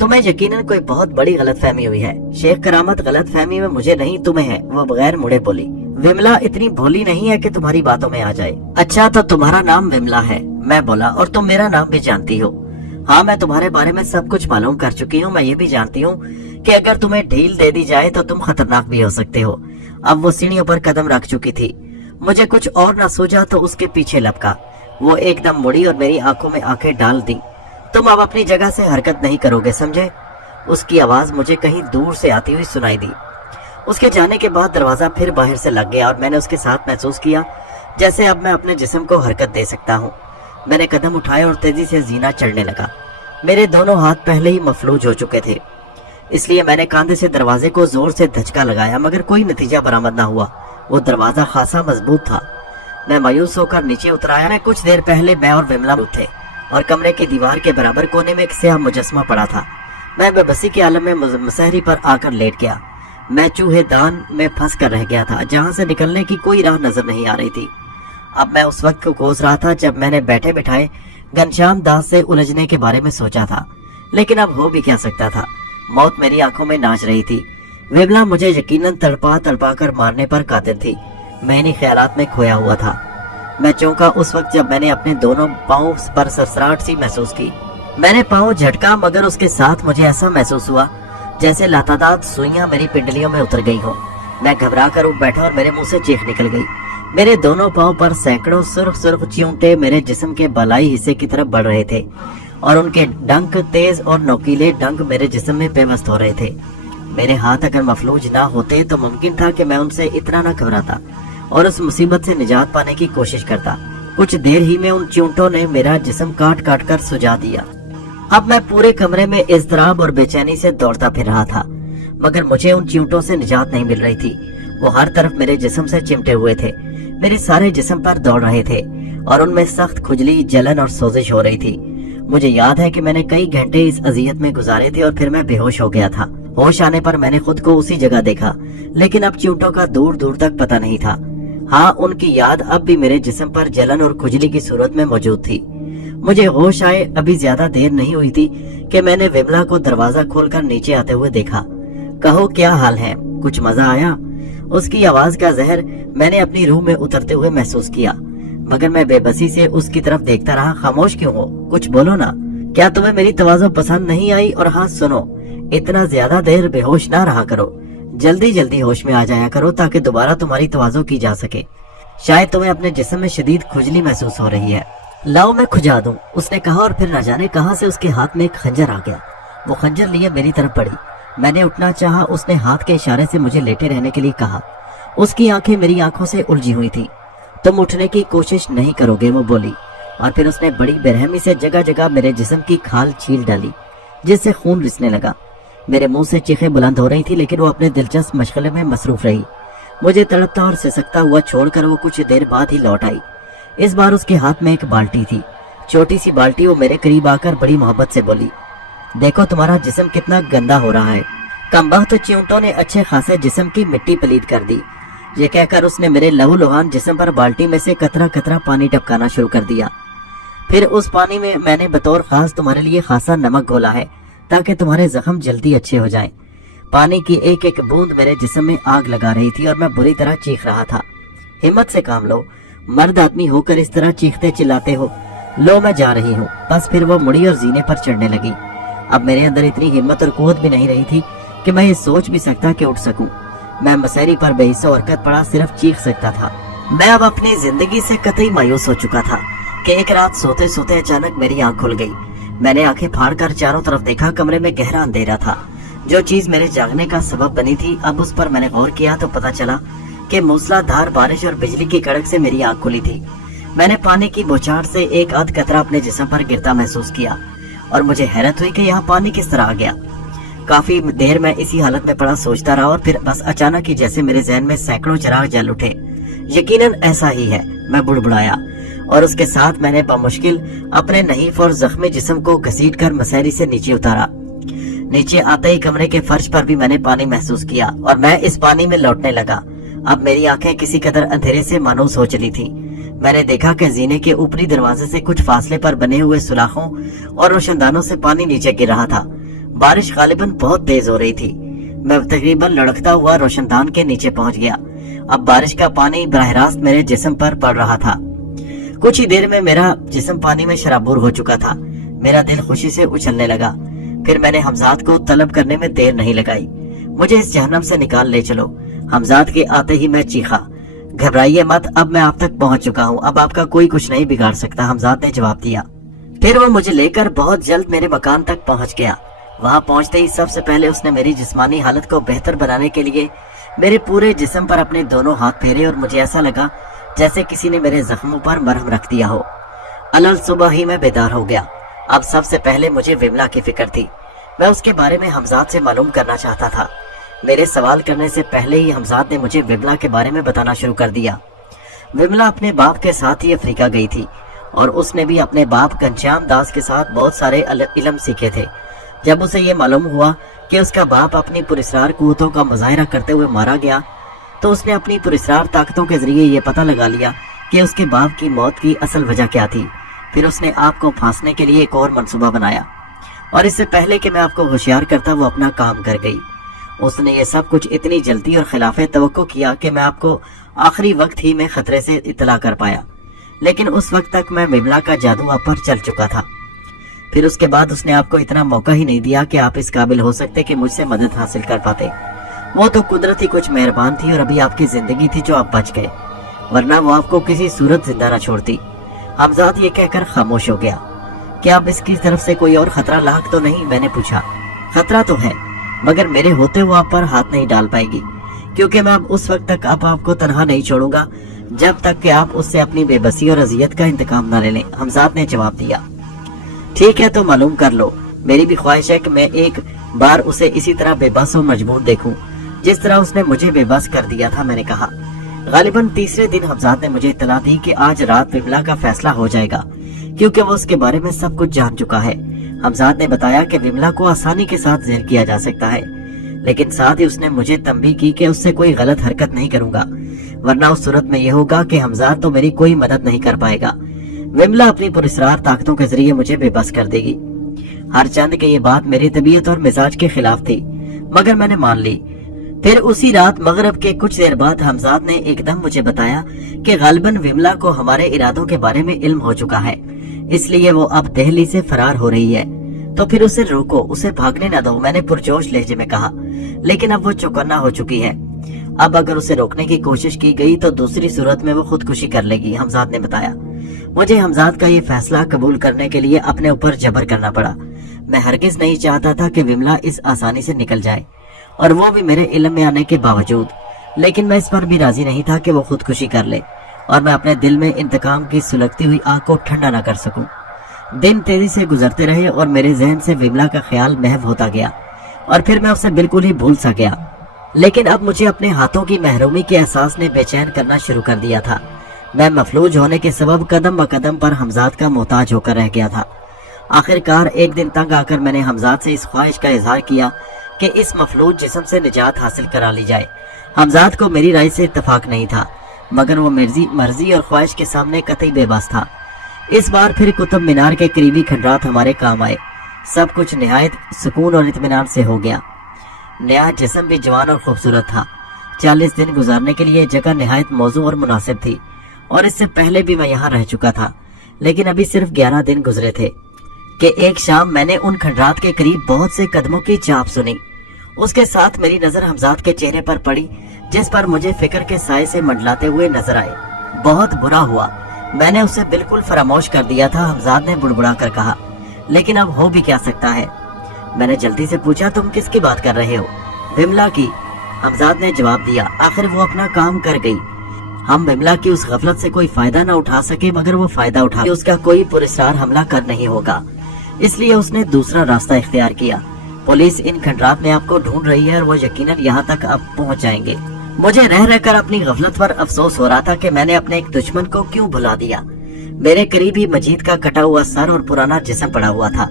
तुम्हें यकीनन कोई बहुत बड़ी गलतफहमी हुई है। शेख करामत, गलतफहमी में मुझे नहीं तुम्हें है। वो बगैर मुड़े बोली, विमला इतनी भोली नहीं है कि तुम्हारी बातों में आ जाए। अच्छा, तो तुम्हारा नाम विमला है, मैं बोला, और तुम मेरा नाम भी जानती हो। हाँ, मैं तुम्हारे बारे में सब कुछ मालूम कर चुकी हूँ। मैं ये भी जानती हूँ कि अगर तुम्हें ढील दे दी जाए तो तुम खतरनाक भी हो सकते हो। अब वो सीढ़ियों पर कदम रख चुकी थी। मुझे कुछ और न सूझा तो उसके पीछे लपका। वो एकदम मुड़ी और मेरी आंखों में आंखें डाल दी। तुम अब अपनी जगह से हरकत नहीं करोगे, समझे? उसकी आवाज मुझे कहीं दूर से आती हुई सुनाई दी। اس کے جانے کے بعد دروازہ پھر باہر سے لگ گیا اور میں نے اس کے ساتھ محسوس کیا جیسے اب میں اپنے جسم کو حرکت دے سکتا ہوں۔ میں نے قدم اٹھائے اور تیزی سے زینہ چڑھنے لگا۔ میرے دونوں ہاتھ پہلے ہی مفلوج ہو چکے تھے، اس لیے میں نے کاندھے سے دروازے کو زور سے دھچکا لگایا، مگر کوئی نتیجہ برآمد نہ ہوا۔ وہ دروازہ خاصا مضبوط تھا۔ میں مایوس ہو کر نیچے اترایا۔ میں کچھ دیر پہلے میں اور وملا تھے اور کمرے کی دیوار کے برابر کونے میں ایک سیاہ مجسمہ پڑا تھا۔ میں بے بسی کے عالم میں مسہری پر آ کر لیٹ گیا۔ میں چوہے دان میں پھنس کر رہ گیا تھا، جہاں سے نکلنے کی کوئی راہ نظر نہیں آ رہی تھی۔ اب میں اس وقت کو کوس رہا تھا جب میں نے بیٹھے بٹھائے گھنشیام داس سے الجھنے کے بارے میں سوچا تھا، لیکن اب ہو بھی کیا سکتا تھا۔ موت میری آنکھوں میں ناچ رہی تھی۔ وملا مجھے یقیناً تڑپا کر مارنے پر قادر تھی۔ میں انہی خیالات میں کھویا ہوا تھا۔ میں چونکا اس وقت جب میں نے اپنے دونوں پاؤں پر سرسراہٹ سی محسوس کی۔ میں نے پاؤں جھٹکا، مگر اس کے ساتھ مجھے ایسا محسوس ہوا جیسے لاتعداد سوئیاں میری پنڈلیوں میں اتر گئی ہوں۔ میں گھبرا کر اٹھ بیٹھا اور میرے منہ سے چیخ نکل گئی۔ میرے دونوں پاؤں پر سینکڑوں سرخ چیونٹے میرے جسم کے بالائی حصے کی طرف بڑھ رہے تھے اور ان کے ڈنک تیز اور نوکیلے ڈنک میرے جسم میں پیوست ہو رہے تھے۔ میرے ہاتھ اگر مفلوج نہ ہوتے تو ممکن تھا کہ میں ان سے اتنا نہ گھبراتا اور اس مصیبت سے نجات پانے کی کوشش کرتا۔ کچھ دیر ہی میں ان چیونٹوں نے میرا جسم کاٹ کر سجا دیا۔ اب میں پورے کمرے میں اضطراب اور بے چینی سے دوڑتا پھر رہا تھا، مگر مجھے ان چیونٹوں سے نجات نہیں مل رہی تھی۔ وہ ہر طرف میرے جسم سے چمٹے ہوئے تھے، میرے سارے جسم پر دوڑ رہے تھے اور ان میں سخت کھجلی، جلن اور سوزش ہو رہی تھی۔ مجھے یاد ہے کہ میں نے کئی گھنٹے اس اذیت میں گزارے تھے اور پھر میں بے ہوش ہو گیا تھا۔ ہوش آنے پر میں نے خود کو اسی جگہ دیکھا، لیکن اب چیونٹوں کا دور دور تک پتہ نہیں تھا۔ ہاں، ان کی یاد اب بھی میرے جسم پر جلن اور کھجلی کی صورت میں موجود تھی۔ مجھے ہوش آئے ابھی زیادہ دیر نہیں ہوئی تھی کہ میں نے وملا کو دروازہ کھول کر نیچے آتے ہوئے دیکھا۔ کہو کیا حال ہے؟ کچھ مزہ آیا؟ اس کی آواز کا زہر میں نے اپنی روح میں اترتے ہوئے محسوس کیا، مگر میں بے بسی سے اس کی طرف دیکھتا رہا۔ خاموش کیوں ہو؟ کچھ بولو نا۔ کیا تمہیں میری تواضع پسند نہیں آئی؟ اور ہاں سنو، اتنا زیادہ دیر بے ہوش نہ رہا کرو، جلدی ہوش میں آ جایا کرو تاکہ دوبارہ تمہاری تواضع کی جا سکے۔ شاید تمہیں اپنے جسم میں شدید کھجلی محسوس ہو رہی ہے۔ لاؤ میں کھجا دوں، اس نے کہا، اور پھر نہ جانے کہاں سے اس کے ہاتھ میں ایک خنجر آ گیا۔ وہ خنجر لیے میری طرف بڑھی۔ میں نے اٹھنا چاہا، اس نے ہاتھ کے اشارے سے مجھے لیٹے رہنے کے لیے کہا۔ اس کی آنکھیں میری آنکھوں سے الجھی ہوئی تھی۔ تم اٹھنے کی کوشش نہیں کرو گے، وہ بولی، اور پھر اس نے بڑی بے رحمی سے جگہ جگہ میرے جسم کی کھال چھیل ڈالی جس سے خون رسنے لگا۔ میرے منہ سے چیخیں بلند ہو رہی تھی، لیکن وہ اپنے دلچسپ مشغلے میں مصروف رہی۔ مجھے تڑپتا اور سسکتا ہوا چھوڑ کر وہ کچھ دیر بعد ہی لوٹ آئی۔ اس بار اس کے ہاتھ میں ایک بالٹی تھی، چھوٹی سی بالٹی۔ وہ میرے قریب آ کر بڑی محبت سے بولی، دیکھو تمہارا جسم کتنا گندا ہو رہا ہے۔ کمبخت چیونٹوں نے اچھے خاصے جسم کی مٹی پلید کر دی۔ یہ کہہ کر اس نے میرے لہو لہان جسم پر بالٹی میں سے قطرہ قطرہ پانی ٹپکانا شروع کر دیا۔ پھر اس پانی میں نے بطور خاص تمہارے لیے خاصا نمک گھولا ہے تاکہ تمہارے زخم جلدی اچھے ہو جائیں۔ پانی کی ایک ایک بوند میرے جسم میں آگ لگا رہی تھی اور میں بری طرح چیخ رہا تھا۔ ہمت سے کام لو، مرد آدمی ہو کر اس طرح چیختے چلاتے ہو۔ لو میں جا رہی ہوں۔ بس پھر وہ مڑی اور زینے پر چڑھنے لگی۔ اب میرے اندر اتنی ہمت اور قوت بھی نہیں رہی تھی کہ میں یہ سوچ بھی سکتا کہ اٹھ سکوں۔ میں مسہری پر بے حصہ حرکت پڑا، صرف چیخ سکتا تھا۔ میں اب اپنی زندگی سے قطعی مایوس ہو چکا تھا کہ ایک رات سوتے سوتے اچانک میری آنکھ کھل گئی۔ میں نے آنکھیں پھاڑ کر چاروں طرف دیکھا۔ کمرے میں گہرا اندھیرا تھا۔ جو چیز میرے جاگنے کا سبب بنی تھی، اب اس پر میں نے غور کیا تو پتہ چلا کہ موسلا دھار بارش اور بجلی کی کڑک سے میری آنکھ کھلی تھی۔ میں نے پانی کی بوچھار سے ایک آدھ قطرہ اپنے جسم پر گرتا محسوس کیا اور مجھے حیرت ہوئی کہ یہاں پانی کس طرح آ گیا۔ کافی دیر میں اسی حالت میں پڑا سوچتا رہا اور پھر بس اچانک ہی جیسے میرے ذہن میں سینکڑوں چراغ جل اٹھے۔ یقیناً ایسا ہی ہے، میں بڑبڑایا، اور اس کے ساتھ میں نے بمشکل اپنے نحیف اور زخمی جسم کو گھسیٹ کر مسہری سے نیچے اتارا۔ نیچے آتے ہی کمرے کے فرش پر بھی میں نے پانی محسوس کیا اور میں اس پانی میں لوٹنے لگا۔ اب میری آنکھیں کسی قدر اندھیرے سے مانوس ہو چلی تھی۔ میں نے دیکھا کہ زینے کے اوپری دروازے سے کچھ فاصلے پر بنے ہوئے سوراخوں اور روشندانوں سے پانی نیچے گر رہا تھا۔ بارش غالباً بہت تیز ہو رہی تھی۔ میں تقریباً لڑکتا ہوا روشندان کے نیچے پہنچ گیا۔ اب بارش کا پانی براہ راست میرے جسم پر پڑ رہا تھا۔ کچھ ہی دیر میں میرا جسم پانی میں شرابور ہو چکا تھا۔ میرا دل خوشی سے اچھلنے لگا۔ پھر میں نے حمزات کو طلب کرنے میں دیر نہیں لگائی۔ مجھے اس جہنم سے نکال لے چلو۔ حمزات کے آتے ہی میں چیخا، گھبرائیے مت، اب میں آپ تک پہنچ چکا ہوں، اب آپ کا کوئی کچھ نہیں بگاڑ سکتا، حمزات نے جواب دیا۔ پھر وہ مجھے لے کر بہت جلد میرے مکان تک پہنچ گیا۔ وہاں پہنچتے ہی سب سے پہلے اس نے میری جسمانی حالت کو بہتر بنانے کے لیے मेरे पूरे जिस्म पर अपने दोनों हाथ फेरे और मुझे ऐसा लगा जैसे किसी ने मेरे जख्मों पर मरहम रख दिया हो। अलल सुबह ही मैं बेदार हो गया। अब सबसे पहले मुझे विमला की फिक्र थी। मैं उसके बारे में हमजाद से मालूम करना चाहता था। मेरे सवाल करने से पहले ही हमजाद ने मुझे विमला के बारे में बताना शुरू कर दिया। विमला अपने बाप के साथ ही अफ्रीका गई थी और उसने भी अपने बाप घनश्याम दास के साथ बहुत सारे इल्म सीखे थे। जब उसे ये मालूम हुआ कि उसका बाप अपनी पुरस्रार कुव्वतों का मुजाहिरा करते हुए मारा गया, तो उसने अपनी पुरस्रार ताकतों के जरिए ये पता लगा लिया कि उसके बाप की मौत की असल वजह क्या थी। फिर उसने आपको फांसने के लिए एक और मंसूबा बनाया और इससे पहले कि मैं आपको होशियार करता वो अपना काम कर गई। उसने ये सब कुछ इतनी जल्दी और खिलाफे तवक्को किया कि मैं आपको आखिरी वक्त ही में खतरे से इत्तला कर पाया, लेकिन उस वक्त तक मैं विमला का जादू आप पर चल चुका था। फिर उसके बाद उसने आपको इतना मौका ही नहीं दिया कि आप इस काबिल हो सकते कि मुझसे मदद हासिल कर पाते। वो तो कुदरत ही कुछ मेहरबान थी और अभी आपकी जिंदगी थी जो आप बच गए, वरना वो आपको किसी सूरत जिंदा न छोड़ती। हमजाद ये कहकर खामोश हो गया। क्या अब इसकी तरफ से कोई और खतरा लाक तो नहीं? मैंने पूछा। खतरा तो है, मगर मेरे होते वो आप पर हाथ नहीं डाल पाएगी, क्योंकि मैं अब उस वक्त तक आपको तनहा नहीं छोड़ूंगा जब तक कि आप उससे अपनी बेबसी और अजियत का इंतकाम न ले लें। हमजाद ने जवाब दिया। ठीक है, तो मालूम कर लो। मेरी भी ख्वाहिश है कि मैं एक बार उसे इसी तरह बेबस और मजबूर देखूं जिस तरह उसने मुझे बेबस कर दिया था। मैंने कहा। गालिबन तीसरे दिन हमजाद ने मुझे इत्तला दी कि आज रात विमला का फैसला हो जाएगा, क्योंकि वो उसके बारे में सब कुछ जान चुका है। हमजाद ने बताया कि विमला को आसानी के साथ ज़ेर किया जा सकता है, लेकिन साथ ही उसने मुझे तंबीह की कि उससे कोई गलत हरकत नहीं करूंगा, वरना उस सूरत में यह होगा कि हमजाद तो मेरी कोई मदद नहीं कर पाएगा। विमला अपनी पुरस्रार ताकतों के जरिए मुझे बेबस कर देगी। हर चंद के ये बात मेरी तबीयत और मिजाज के खिलाफ थी, मगर मैंने मान ली। फिर उसी रात मगरिब के कुछ देर बाद हमजाद ने एकदम मुझे बताया कि गालिबन विमला को हमारे इरादों के बारे में इल्म हो चुका है, इसलिए वो अब दिल्ली से फरार हो रही है। तो फिर उसे रोको, उसे भागने न दो, मैंने पुरजोश लहजे में कहा। लेकिन अब वो चौकन्ना हो चुकी है। अब अगर उसे रोकने की कोशिश की गई तो दूसरी सूरत में वो खुदकुशी कर लेगी, हमजाद ने बताया। मुझे हमजाद का ये फैसला कबूल करने के लिए अपने ऊपर जबर करना पड़ा। मैं हरगिज नहीं चाहता था कि विमला इस आसानी से निकल जाए, और वो भी मेरे इल्म में आने के बावजूद। लेकिन मैं इस पर भी राजी नहीं था कि वो खुदकुशी कर ले और मैं अपने दिल में इंतकाम की सुलगती हुई आग को ठंडा न कर सकूं। दिन तेजी से गुजरते रहे और मेरे जहन से विमला का ख्याल महव होता गया और फिर मैं उसे बिल्कुल ही भूल सा गया। लेकिन अब मुझे अपने हाथों की महरूमी के एहसास ने बेचैन करना शुरू कर दिया था। मैं मफलूज होने के सबब कदम ब कदम पर हमजाद का मोहताज होकर रह गया था। आखिरकार एक दिन तंग आकर मैंने हमजाद से इस ख्वाहिश का इजहार किया कि इस मफलूज जिस्म से निजात हासिल करा ली जाए। हमजाद को मेरी राय से इत्तफाक नहीं था, मगर वो मर्जी और ख्वाहिश के सामने कतई बेबस था। इस बार फिर कुतुब मीनार के करीबी खंडरात हमारे काम आए। सब कुछ निहायत सुकून और इत्मीनान से हो गया। नया जिस्म भी जवान और खूबसूरत था। 40 दिन गुजारने के लिए जगह निहायत मौजू और मुनासिब थी, और इससे पहले भी मैं यहाँ रह चुका था। लेकिन अभी सिर्फ 11 दिन गुजरे थे कि एक शाम मैंने उन खंडरात के करीब बहुत से कदमों की चाप सुनी। उसके साथ मेरी नजर हमजाद के चेहरे पर पड़ी, जिस पर मुझे फिक्र के साए से मंडलाते हुए नजर आए। बहुत बुरा हुआ, मैंने उसे बिल्कुल फरामोश कर दिया था, हमजाद ने बुड़बुड़ा कर कहा। लेकिन अब हो भी क्या सकता है? मैंने जल्दी से पूछा, तुम किसकी बात कर रहे हो? विमला की, हमजाद ने जवाब दिया। आखिर वो अपना काम कर गई। हम विमला की उस गफलत से कोई फायदा न उठा सके, मगर वो फायदा उठा उसका कोई पुरस्कार हमला कर नहीं होगा, इसलिए उसने दूसरा रास्ता इख्तियार किया। पुलिस इन खंडरात में आपको ढूंढ रही है और वो यकीनन यहाँ तक अब पहुँच जाएंगे। मुझे रह रहकर अपनी गफलत पर अफसोस हो रहा था कि मैंने अपने एक दुश्मन को क्यों भुला दिया। मेरे करीब ही मजीद का कटा हुआ सर और पुराना जिस्म पड़ा हुआ था।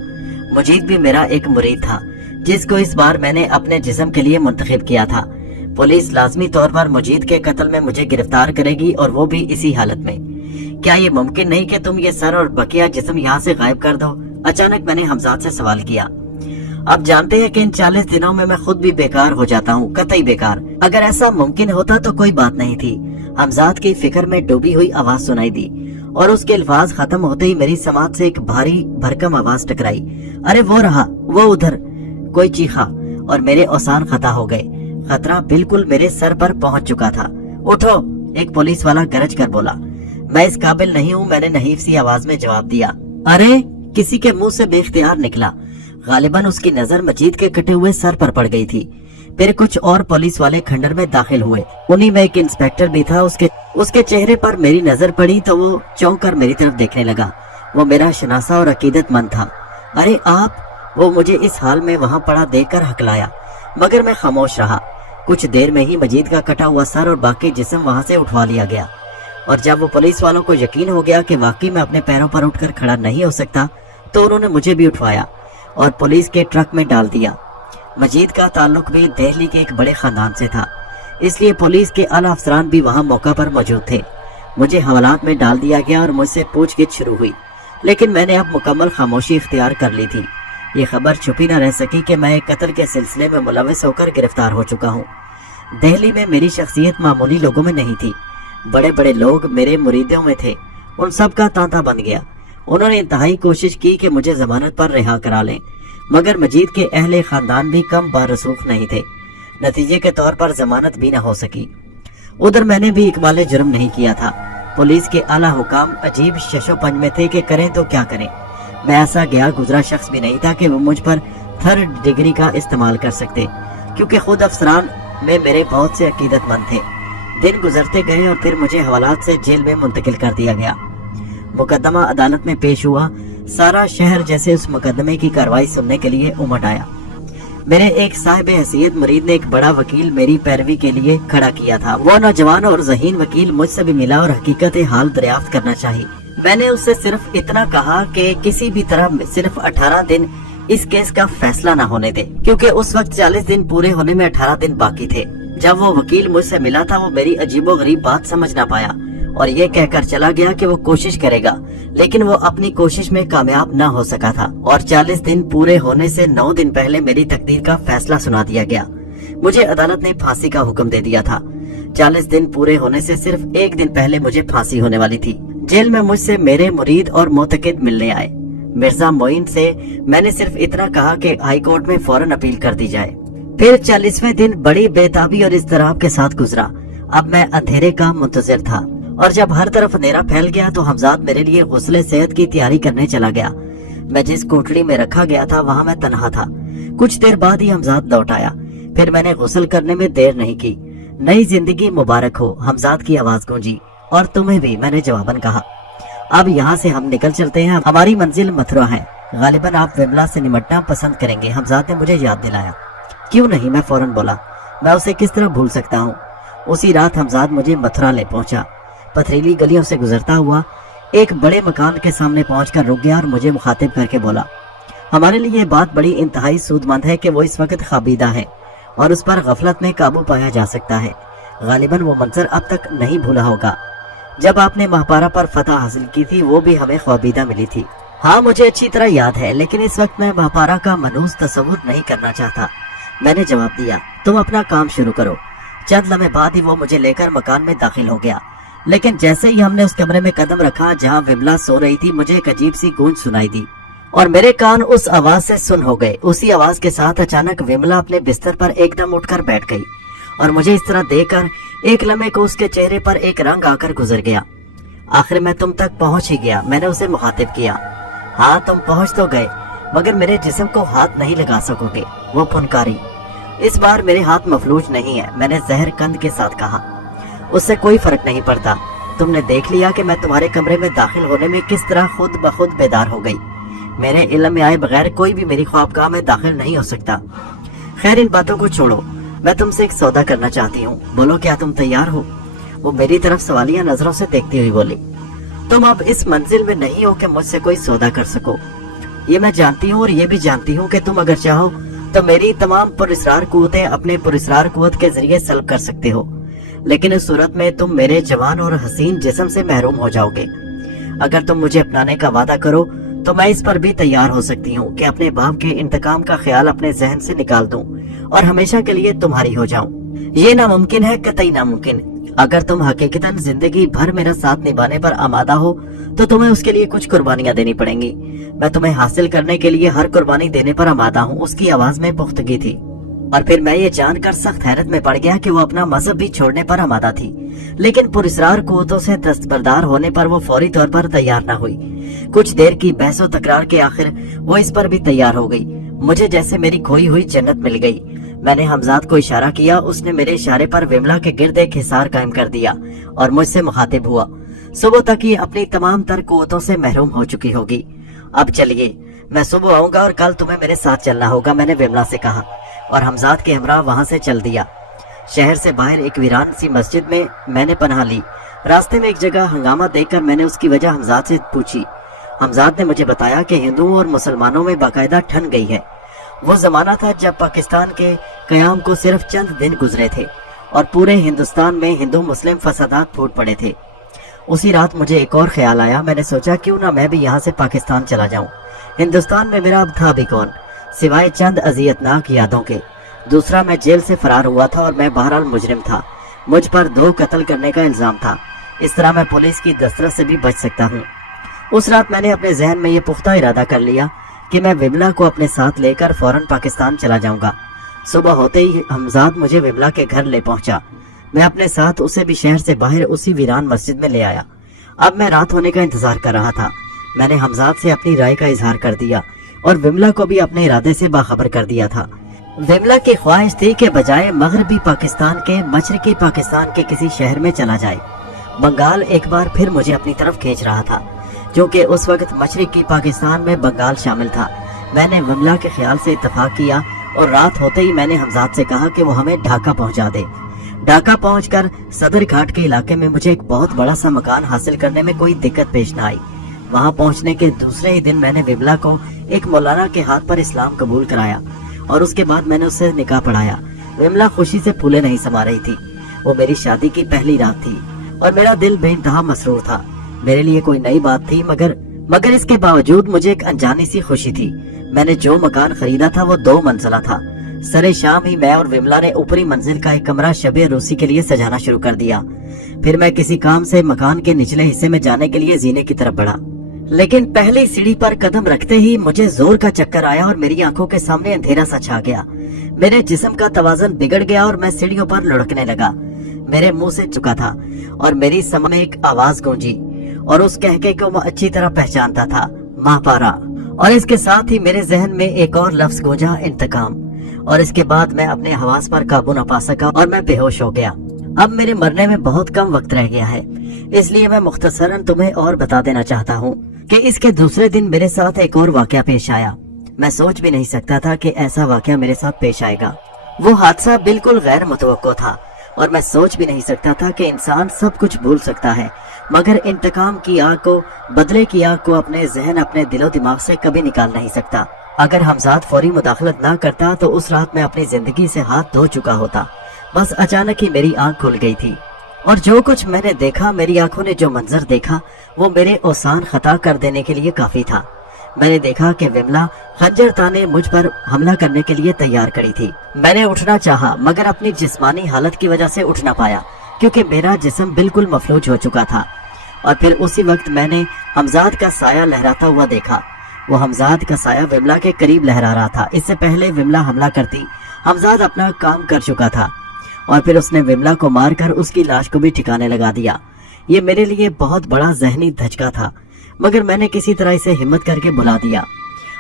मजीद भी मेरा एक मुरीद था, जिसको इस बार मैंने अपने जिस्म के लिए मुंतखब किया था। पुलिस लाजमी तौर पर मजीद के कत्ल में मुझे गिरफ्तार करेगी, और वो भी इसी हालत में। क्या ये मुमकिन नहीं कि तुम ये सर और बकिया जिस्म यहाँ से गायब कर दो? अचानक मैंने हमजाद से सवाल किया। अब जानते हैं कि इन 40 दिनों में मैं खुद भी बेकार हो जाता हूँ, कतई बेकार। अगर ऐसा मुमकिन होता तो कोई बात नहीं थी। हमजाद की फिक्र में डूबी हुई आवाज सुनाई दी, और उसके अल्फाज खत्म होते ही मेरी समात से एक भारी भरकम आवाज टकराई। अरे वो रहा, वो उधर, कोई चीखा, और मेरे औसान खता हो गए। खतरा बिल्कुल मेरे सर पर पहुंच चुका था। उठो, एक पुलिस वाला गरज कर बोला। मैं इस काबिल नहीं हूँ, मैंने नहीफ सी आवाज में जवाब दिया। अरे, किसी के मुंह से बेख्तियार निकला। गालिबन उसकी नजर मजीद के कटे हुए सर पर पड़ गई थी। फिर कुछ और पुलिस वाले खंडर में दाखिल हुए। उन्हीं में एक इंस्पेक्टर भी था। उसके चेहरे पर मेरी नजर पड़ी तो वो चौंक कर मेरी तरफ देखने लगा। वो मेरा शनासा और अकीदतमंद था। अरे आप! वो मुझे इस हाल में वहां पड़ा देखकर हकलाया, मगर मैं खामोश रहा। कुछ देर में ही मजीद का कटा हुआ सर और बाकी जिस्म वहां से उठवा लिया गया, और जब वो पुलिस वालों को यकीन हो गया कि वाकई मैं अपने पैरों पर उठकर खड़ा नहीं हो सकता, तो उन्होंने मुझे भी उठवाया और पुलिस के ट्रक में डाल दिया। मजीद का ताल्लुक भी दिल्ली के एक बड़े खानदान से था, इसलिए पुलिस के आला अफसरान भी वहां मौका पर मौजूद थे। मुझे हवालात में डाल दिया गया और मुझसे पूछगिछ शुरू हुई, लेकिन मैंने अब मुकम्मल खामोशी इख्तियार कर ली थी। ये खबर छुपी न रह सकी कि मैं एक कत्ल के सिलसिले में मुलविस होकर गिरफ्तार हो चुका हूँ। दिल्ली में मेरी शख्सियत मामूली लोगों में नहीं थी। बड़े बड़े लोग मेरे मुरीदों में थे। उन सब का तांता बन गया। उन्होंने इंतहाई कोशिश की कि मुझे जमानत पर रिहा करा लें, मगर मजीद के अहले खानदान भी कम बारसूख नहीं थे। नतीजे के तौर पर जमानत भी न हो सकी। उधर मैंने भी इकबाल जुर्म नहीं किया था। पुलिस के आला हुकाम अजीब शशोपंज में थे कि करें तो क्या करें। मैं ऐसा गया गुजरा शख्स भी नहीं था कि वो मुझ पर 3rd डिग्री का इस्तेमाल कर सकते, क्योंकि खुद अफसरान में मेरे बहुत से अकीदतमंद थे। दिन गुजरते गए और फिर मुझे हवालात से जेल में मुंतकिल कर दिया गया। मुकदमा अदालत में पेश हुआ। सारा शहर जैसे उस मुकदमे की कार्रवाई सुनने के लिए उमड़ आया। मेरे एक साहिब हैसियत मुरीद ने एक बड़ा वकील मेरी पैरवी के लिए खड़ा किया था। वो नौजवान और ज़हीन वकील मुझसे भी मिला और हकीकत हाल दरियाफ्त करना चाहिए। मैंने उससे सिर्फ इतना कहा कि किसी भी तरह सिर्फ 18 दिन इस केस का फैसला न होने दे, क्योंकि उस वक्त 40 दिन पूरे होने में 18 दिन बाकी थे। जब वो वकील मुझसे मिला था, वो मेरी अजीबोगरीब बात समझ ना पाया और ये कहकर चला गया कि वो कोशिश करेगा, लेकिन वो अपनी कोशिश में कामयाब न हो सका था और 40 दिन पूरे होने से 9 दिन पहले मेरी तकदीर का फैसला सुना दिया गया। मुझे अदालत ने फांसी का हुक्म दे दिया था। 40 दिन पूरे होने से सिर्फ 1 दिन पहले मुझे फांसी होने वाली थी। जेल में मुझसे मेरे मुरीद और मोतकिद मिलने आए। मिर्जा मोइन से मैंने सिर्फ इतना कहा कि हाई कोर्ट में फौरन अपील कर दी जाए। फिर 40वें दिन बड़ी बेताबी और इज़्तिराब के साथ गुजरा। अब मैं अंधेरे का मुंतज़िर था, और जब हर तरफ अंधेरा फैल गया तो हमजाद मेरे लिए गुस्ले सेहत की तैयारी करने चला गया। मैं जिस कोठड़ी में रखा गया था वहाँ मैं तन्हा था। कुछ देर बाद ही हमजाद लौट आया। फिर मैंने गुस्ल करने में देर नहीं की। नई जिंदगी मुबारक हो, हमजाद की आवाज गूंजी। और तुम्हें भी, मैंने जवाबन कहा। अब यहाँ से हम निकल चलते हैं, हमारी मंजिल मथुरा है। गालिबन आप विमला से निमटना पसंद करेंगे, हमजाद ने मुझे याद दिलाया। क्यों नहीं, मैं फौरन बोला। मैं उसे किस तरह भूल सकता हूँ। उसी रात हमजाद मुझे मथुरा ले पहुंचा। पथरीली गलियों से गुजरता हुआ एक बड़े मकान के सामने पहुंचकर रुक गया और मुझे मुखातिब करके बोला, हमारे लिए ये बात बड़ी इंतहाई सूदमंद है कि वो इस वक्त खाबीदा है और उस पर गफलत में काबू पाया जा सकता है। गालिबन वो मंजर अब तक नहीं भूला होगा जब आपने महापारा पर फतह हासिल की थी, वो भी हमें ख्वाबीदा मिली थी। हाँ, मुझे अच्छी तरह याद है, लेकिन इस वक्त मैं महापारा का मनूस तस्वुर नहीं करना चाहता। मैंने जवाब दिया, तुम अपना काम शुरू करो। चंद लम्हे बाद ही वो मुझे लेकर मकान में दाखिल हो गया, लेकिन जैसे ही हमने उस कमरे में कदम रखा जहाँ विमला सो रही थी, मुझे एक अजीब सी गूंज सुनाई दी और मेरे कान उस आवाज से सुन हो गए। उसी आवाज के साथ अचानक विमला अपने बिस्तर पर एकदम उठकर बैठ गई और मुझे इस तरह देखकर एक लम्हे को उसके चेहरे पर एक रंग आकर गुजर गया। आखिर मैं तुम तक पहुंच ही गया, मैंने उसे मुखातिब किया। हाँ, तुम पहुंच तो गए, मगर मेरे जिस्म को हाथ नहीं लगा सकोगे, वो फुनकारी। इस बार मेरे हाथ मफलूज नहीं है, मैंने जहर कंद के साथ कहा। उससे कोई फर्क नहीं पड़ता। तुमने देख लिया कि मैं तुम्हारे कमरे में दाखिल होने में किस तरह खुद ब खुद बेदार हो गई। मेरे इल्म में आए बगैर कोई भी मेरी ख्वाबगाह में दाखिल नहीं हो सकता। खैर, इन बातों को छोड़ो, मैं तुमसे एक सौदा करना चाहती हूँ, बोलो क्या तुम तैयार हो? वो मेरी तरफ सवालिया नजरों से देखती हुई बोली, तुम अब इस मंजिल में नहीं हो कि मुझसे कोई सौदा कर सको। ये मैं जानती हूँ और ये भी जानती हूँ कि तुम अगर चाहो तो मेरी तमाम पुरस्रार कुव्वतें अपने पुरस्रार कुव्वत के जरिए सल्ब कर सकते हो, लेकिन इस सूरत में तुम मेरे जवान और हसीन जिस्म से महरूम हो जाओगे। अगर तुम मुझे अपनाने का वादा करो तो मैं इस पर भी तैयार हो सकती हूँ कि अपने बाप के इंतकाम का ख्याल अपने जहन से निकाल दूं और हमेशा के लिए तुम्हारी हो जाऊं। ये नामुमकिन है, कतई नामुमकिन। अगर तुम हकीकतन जिंदगी भर मेरा साथ निभाने पर आमादा हो तो तुम्हें उसके लिए कुछ कुर्बानियां देनी पड़ेंगी। मैं तुम्हें हासिल करने के लिए हर कुर्बानी देने पर आमादा हूँ। उसकी आवाज में पुख्तगी थी और फिर मैं ये जानकर सख्त हैरत में पड़ गया कि वो अपना मजहब भी छोड़ने पर आमादा थी, लेकिन पुरस्रार कुव्वतों से दस्तबरदार होने पर वो फौरी तौर पर तैयार न हुई। कुछ देर की बहसो तकरार के आखिर वो इस पर भी तैयार हो गई। मुझे जैसे मेरी खोई हुई जन्नत मिल गई। میں نے حمزاد کو اشارہ کیا، اس نے میرے اشارے پر وملا کے گرد ایک حصار قائم کر دیا اور مجھ سے مخاطب ہوا۔ صبح تک یہ اپنی تمام تر قوتوں سے محروم ہو چکی ہوگی۔ اب چلیے، میں صبح آؤں گا اور کل تمہیں میرے ساتھ چلنا ہوگا، میں نے وملا سے کہا اور حمزاد کے ہمراہ وہاں سے چل دیا۔ شہر سے باہر ایک ویران سی مسجد میں نے پناہ لی۔ راستے میں ایک جگہ ہنگامہ دیکھ کر میں نے اس کی وجہ حمزاد سے پوچھی۔ حمزاد نے مجھے بتایا کہ ہندوؤں اور مسلمانوں میں باقاعدہ ٹھن گئی ہے۔ وہ زمانہ تھا جب پاکستان کے قیام کو صرف چند دن گزرے تھے اور پورے ہندوستان میں ہندو مسلم فسادات پھوٹ پڑے تھے۔ اسی رات مجھے ایک اور خیال آیا، میں نے سوچا کیوں نہ میں بھی یہاں سے پاکستان چلا جاؤں۔ ہندوستان میں میرا اب تھا بھی کون، سوائے چند اذیتناک یادوں کے۔ دوسرا، میں جیل سے فرار ہوا تھا اور میں بہرحال مجرم تھا۔ مجھ پر 2 قتل کرنے کا الزام تھا، اس طرح میں پولیس کی دسترس سے بھی بچ سکتا ہوں۔ اس رات میں نے اپنے ذہن میں یہ پختہ ارادہ کر لیا کہ میں وملا کو اپنے ساتھ لے کر فوراً پاکستان چلا جاؤں گا۔ صبح ہوتے ہی حمزاد مجھے وملا کے گھر لے پہنچا۔ میں اپنے ساتھ اسے بھی شہر سے باہر اسی ویران مسجد میں لے آیا۔ اب میں رات ہونے کا انتظار کر رہا تھا۔ میں نے حمزاد سے اپنی رائے کا اظہار کر دیا اور وملا کو بھی اپنے ارادے سے باخبر کر دیا تھا۔ وملا کی خواہش تھی کہ بجائے مغربی پاکستان کے مشرقی پاکستان کے کسی شہر میں چلا جائے۔ بنگال ایک بار پھر مجھے اپنی طرف کھینچ رہا تھا، کیونکہ اس وقت مشرقی پاکستان میں بنگال شامل تھا۔ میں نے وملا کے خیال سے اتفاق کیا اور رات ہوتے ہی میں نے حمزاد سے کہا کہ وہ ہمیں ڈھاکہ پہنچا دے۔ ڈھاکہ پہنچ کر صدر گھاٹ کے علاقے میں مجھے ایک بہت بڑا سا مکان حاصل کرنے میں کوئی دقت پیش نہ آئی۔ وہاں پہنچنے کے دوسرے ہی دن میں نے وملا کو ایک مولانا کے ہاتھ پر اسلام قبول کرایا اور اس کے بعد میں نے اس سے نکاح پڑھایا۔ وملا خوشی سے پھولے نہیں سما رہی تھی۔ وہ میری شادی کی پہلی رات تھی اور میرا دل بے انتہا مسرور تھا۔ میرے لیے کوئی نئی بات تھی، مگر اس کے باوجود مجھے ایک انجانی سی خوشی تھی۔ میں نے جو مکان خریدا تھا وہ 2 منزلہ تھا۔ سرے شام ہی میں اور وملا نے اوپری منزل کا ایک کمرہ شب عروسی کے لیے سجانا شروع کر دیا۔ پھر میں کسی کام سے مکان کے نچلے حصے میں جانے کے لیے زینے کی طرف بڑھا، لیکن پہلی سیڑھی پر قدم رکھتے ہی مجھے زور کا چکر آیا اور میری آنکھوں کے سامنے اندھیرا سا چھا گیا۔ میرے جسم کا توازن بگڑ گیا اور میں سیڑھیوں پر لڑکنے لگا۔ میرے منہ سے چکا تھا اور میری سمجھ میں ایک آواز گونجی اور اس کہکے کو میں اچھی طرح پہچانتا تھا، ماں پارا۔ اور اس کے ساتھ ہی میرے ذہن میں ایک اور لفظ گونجا، انتقام۔ اور اس کے بعد میں اپنے حواس پر قابو نہ پا سکا اور میں بے ہوش ہو گیا۔ اب میرے مرنے میں بہت کم وقت رہ گیا ہے، اس لیے میں مختصراً تمہیں اور بتا دینا چاہتا ہوں کہ اس کے دوسرے دن میرے ساتھ ایک اور واقعہ پیش آیا۔ میں سوچ بھی نہیں سکتا تھا کہ ایسا واقعہ میرے ساتھ پیش آئے گا۔ وہ حادثہ بالکل غیر متوقع تھا اور میں سوچ بھی نہیں سکتا تھا کہ انسان سب کچھ بھول سکتا ہے، مگر انتقام کی آگ کو، بدلے کی آگ کو اپنے ذہن، اپنے دل و دماغ سے کبھی نکال نہیں سکتا۔ اگر حمزاد فوری مداخلت نہ کرتا تو اس رات میں اپنی زندگی سے ہاتھ دھو چکا ہوتا۔ بس اچانک ہی میری آنکھ کھل گئی تھی اور جو کچھ میں نے دیکھا، میری آنکھوں نے جو منظر دیکھا، وہ میرے اوسان خطا کر دینے کے لیے کافی تھا۔ میں نے دیکھا کہ وملا خنجر تانے مجھ پر حملہ کرنے کے لیے تیار کڑی تھی۔ میں نے اٹھنا چاہا مگر اپنی جسمانی حالت کی وجہ سے اٹھ نہ پایا، کیونکہ میرا جسم بالکل مفلوج ہو چکا تھا۔ اور پھر اسی وقت میں نے حمزاد کا سایہ لہراتا ہوا دیکھا۔ وہ حمزاد کا سایہ وملا کے قریب لہرا رہا تھا۔ اس سے پہلے وملا حملہ کرتی، حمزاد اپنا کام کر چکا تھا اور پھر اس نے وملا کو مار کر اس کی لاش کو بھی ٹھکانے لگا دیا۔ یہ میرے لیے بہت بڑا ذہنی دھچکا تھا، مگر میں نے کسی طرح اسے ہمت کر کے بلا دیا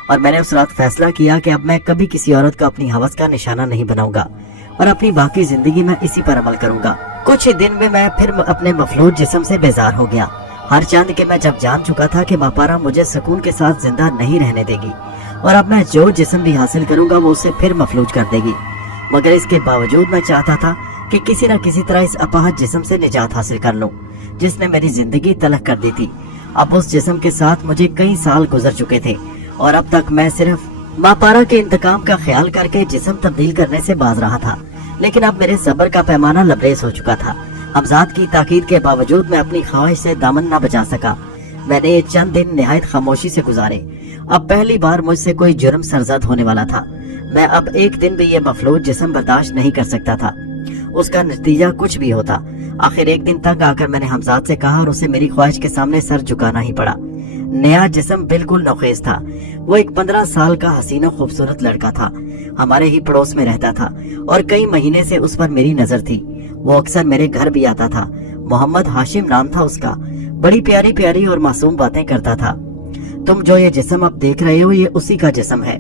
اور میں نے اس رات فیصلہ کیا کہ اب میں کبھی کسی عورت کو اپنی ہوس کا نشانہ نہیں بناؤں گا اور اپنی باقی زندگی میں اسی پر عمل کروں گا۔ کچھ ہی دن میں پھر اپنے مفلوج جسم سے بیزار ہو گیا، ہر چاند کہ میں جب جان چکا تھا کہ ماپارا مجھے سکون کے ساتھ زندہ نہیں رہنے دے گی اور اب میں جو جسم بھی حاصل کروں گا وہ اسے پھر مفلوج کر دے گی۔ مگر اس کے باوجود میں چاہتا تھا کہ کسی نہ کسی طرح اس اپاہج جسم سے نجات حاصل کر لوں جس نے میری زندگی تلخ کر دی تھی۔ اب اس جسم کے ساتھ مجھے کئی سال گزر چکے تھے اور اب تک میں صرف ماپارا کے انتقام کا خیال کر کے جسم تبدیل کرنے سے باز رہا تھا، لیکن اب میرے صبر کا پیمانہ لبریز ہو چکا تھا۔ حمزاد کی تاکید کے باوجود میں اپنی خواہش سے دامن نہ بچا سکا۔ میں نے یہ چند دن نہایت خاموشی سے گزارے۔ اب پہلی بار مجھ سے کوئی جرم سرزد ہونے والا تھا۔ میں اب ایک دن بھی یہ مفلوج جسم برداشت نہیں کر سکتا تھا، اس کا نتیجہ کچھ بھی ہوتا۔ آخر ایک دن تک آ کر میں نے حمزاد سے کہا اور اسے میری خواہش کے سامنے سر جھکانا ہی پڑا۔ نیا جسم بالکل نوخیز تھا۔ وہ ایک 15 سال کا حسین و خوبصورت لڑکا تھا، ہمارے ہی پڑوس میں رہتا تھا اور کئی مہینے سے اس پر میری نظر تھی۔ وہ اکثر میرے گھر بھی آتا تھا۔ محمد ہاشم نام تھا اس کا، بڑی پیاری پیاری اور معصوم باتیں کرتا تھا۔ तुम जो ये जिस्म अब देख रहे हो ये उसी का जिस्म है।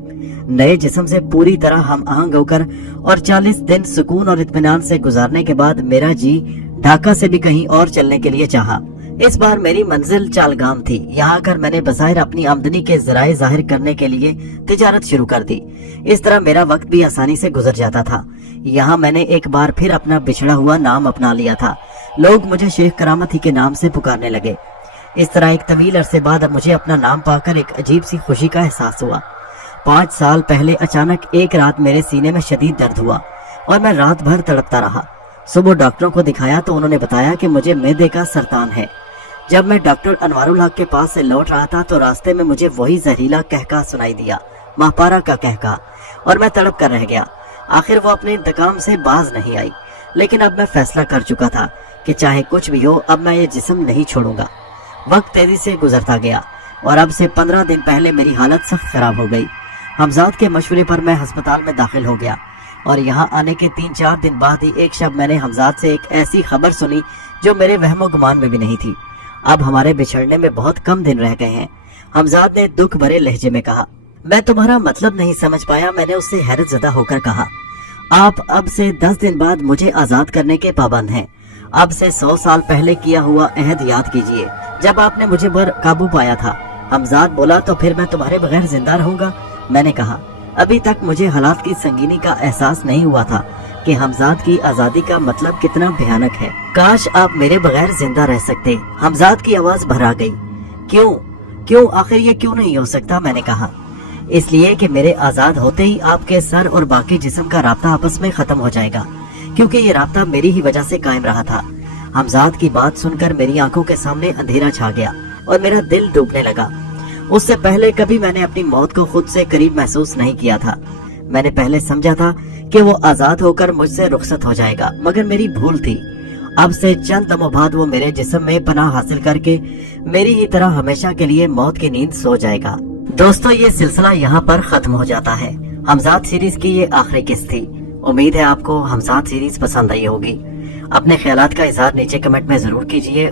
नए जिस्म से पूरी तरह हम आहंग होकर और 40 दिन सुकून और इत्मीनान से गुजारने के बाद मेरा जी ढाका से भी कहीं और चलने के लिए चाहा। इस बार मेरी मंजिल चालगाम थी। यहाँ आकर मैंने बज़ाहिर अपनी आमदनी के ज़राए ज़ाहिर करने के लिए तिजारत शुरू कर दी। इस तरह मेरा वक्त भी आसानी से गुजर जाता था। यहाँ मैंने एक बार फिर अपना बिछड़ा हुआ नाम अपना लिया था। लोग मुझे शेख करामत ही के नाम से पुकारने लगे। इस तरह एक तवील अरसे बाद अब मुझे अपना नाम पाकर एक अजीब सी खुशी का एहसास हुआ। 5 साल पहले अचानक एक रात मेरे सीने में शदीद दर्द हुआ और मैं रात भर तड़पता रहा। सुबह डॉक्टरों को दिखाया तो उन्होंने बताया कि मुझे मैदे का सरतान है। जब मैं डॉक्टर अनवारुल हक के पास से लौट रहा था तो रास्ते में मुझे वही जहरीला कहका सुनाई दिया, माहपारा का कहका, और मैं तड़प कर रह गया। आखिर वो अपने इंतकाम से बाज नहीं आई, लेकिन अब मैं फैसला कर चुका था कि चाहे कुछ भी हो अब मैं ये जिस्म नहीं छोड़ूंगा। वक्त तेजी से गुजरता गया और अब से 15 दिन पहले मेरी हालत सख्त खराब हो गई। हमजाद के मशवरे पर मैं अस्पताल में दाखिल हो गया और यहाँ आने के 3-4 दिन बाद ही एक शब मैंने हमजाद से एक ऐसी खबर सुनी जो मेरे वहमो गुमान में भी नहीं थी। अब हमारे बिछड़ने में बहुत कम दिन रह गए हैं। हमजाद ने दुख भरे लहजे में कहा। मैं तुम्हारा मतलब नहीं समझ पाया। मैंने उससे हैरत ज़दा होकर कहा, आप अब से 10 दिन बाद मुझे आजाद करने के पाबंद हैं। अब से 100 साल पहले किया हुआ अहद याद कीजिए जब आपने मुझे पर काबू पाया था। हमजाद बोला, तो फिर मैं तुम्हारे बगैर जिंदा रहूंगा? मैंने कहा, अभी तक मुझे हालात की संगीनी का एहसास नहीं हुआ था कि हमजाद की आजादी का मतलब कितना भयानक है। काश आप मेरे बगैर जिंदा रह सकते। हमजाद की आवाज भरा गई। क्यों आखिर ये क्यों नहीं हो सकता? मैंने कहा, इसलिए कि मेरे आजाद होते ही आपके सर और बाकी जिस्म का राब्ता आपस में खत्म हो जाएगा, क्योंकि ये राब्ता मेरी ही वजह से कायम रहा था। हमजाद की बात सुनकर मेरी आंखों के सामने अंधेरा छा गया और मेरा दिल डूबने लगा। उससे पहले कभी मैंने अपनी मौत को खुद से करीब महसूस नहीं किया था। मैंने पहले समझा था कि वो आजाद होकर मुझसे रुखसत हो जाएगा, मगर मेरी भूल थी। अब से चंद दमों बाद वो मेरे जिस्म में पनाह हासिल करके मेरी ही तरह हमेशा के लिए मौत की नींद सो जाएगा। दोस्तों, ये सिलसिला यहाँ पर खत्म हो जाता है। हमजाद सीरीज की ये आखिरी किस्त थी। उम्मीद है आपको हमजाद सीरीज पसंद आई होगी। अपने ख्यालात का इजहार नीचे कमेंट में जरूर कीजिए।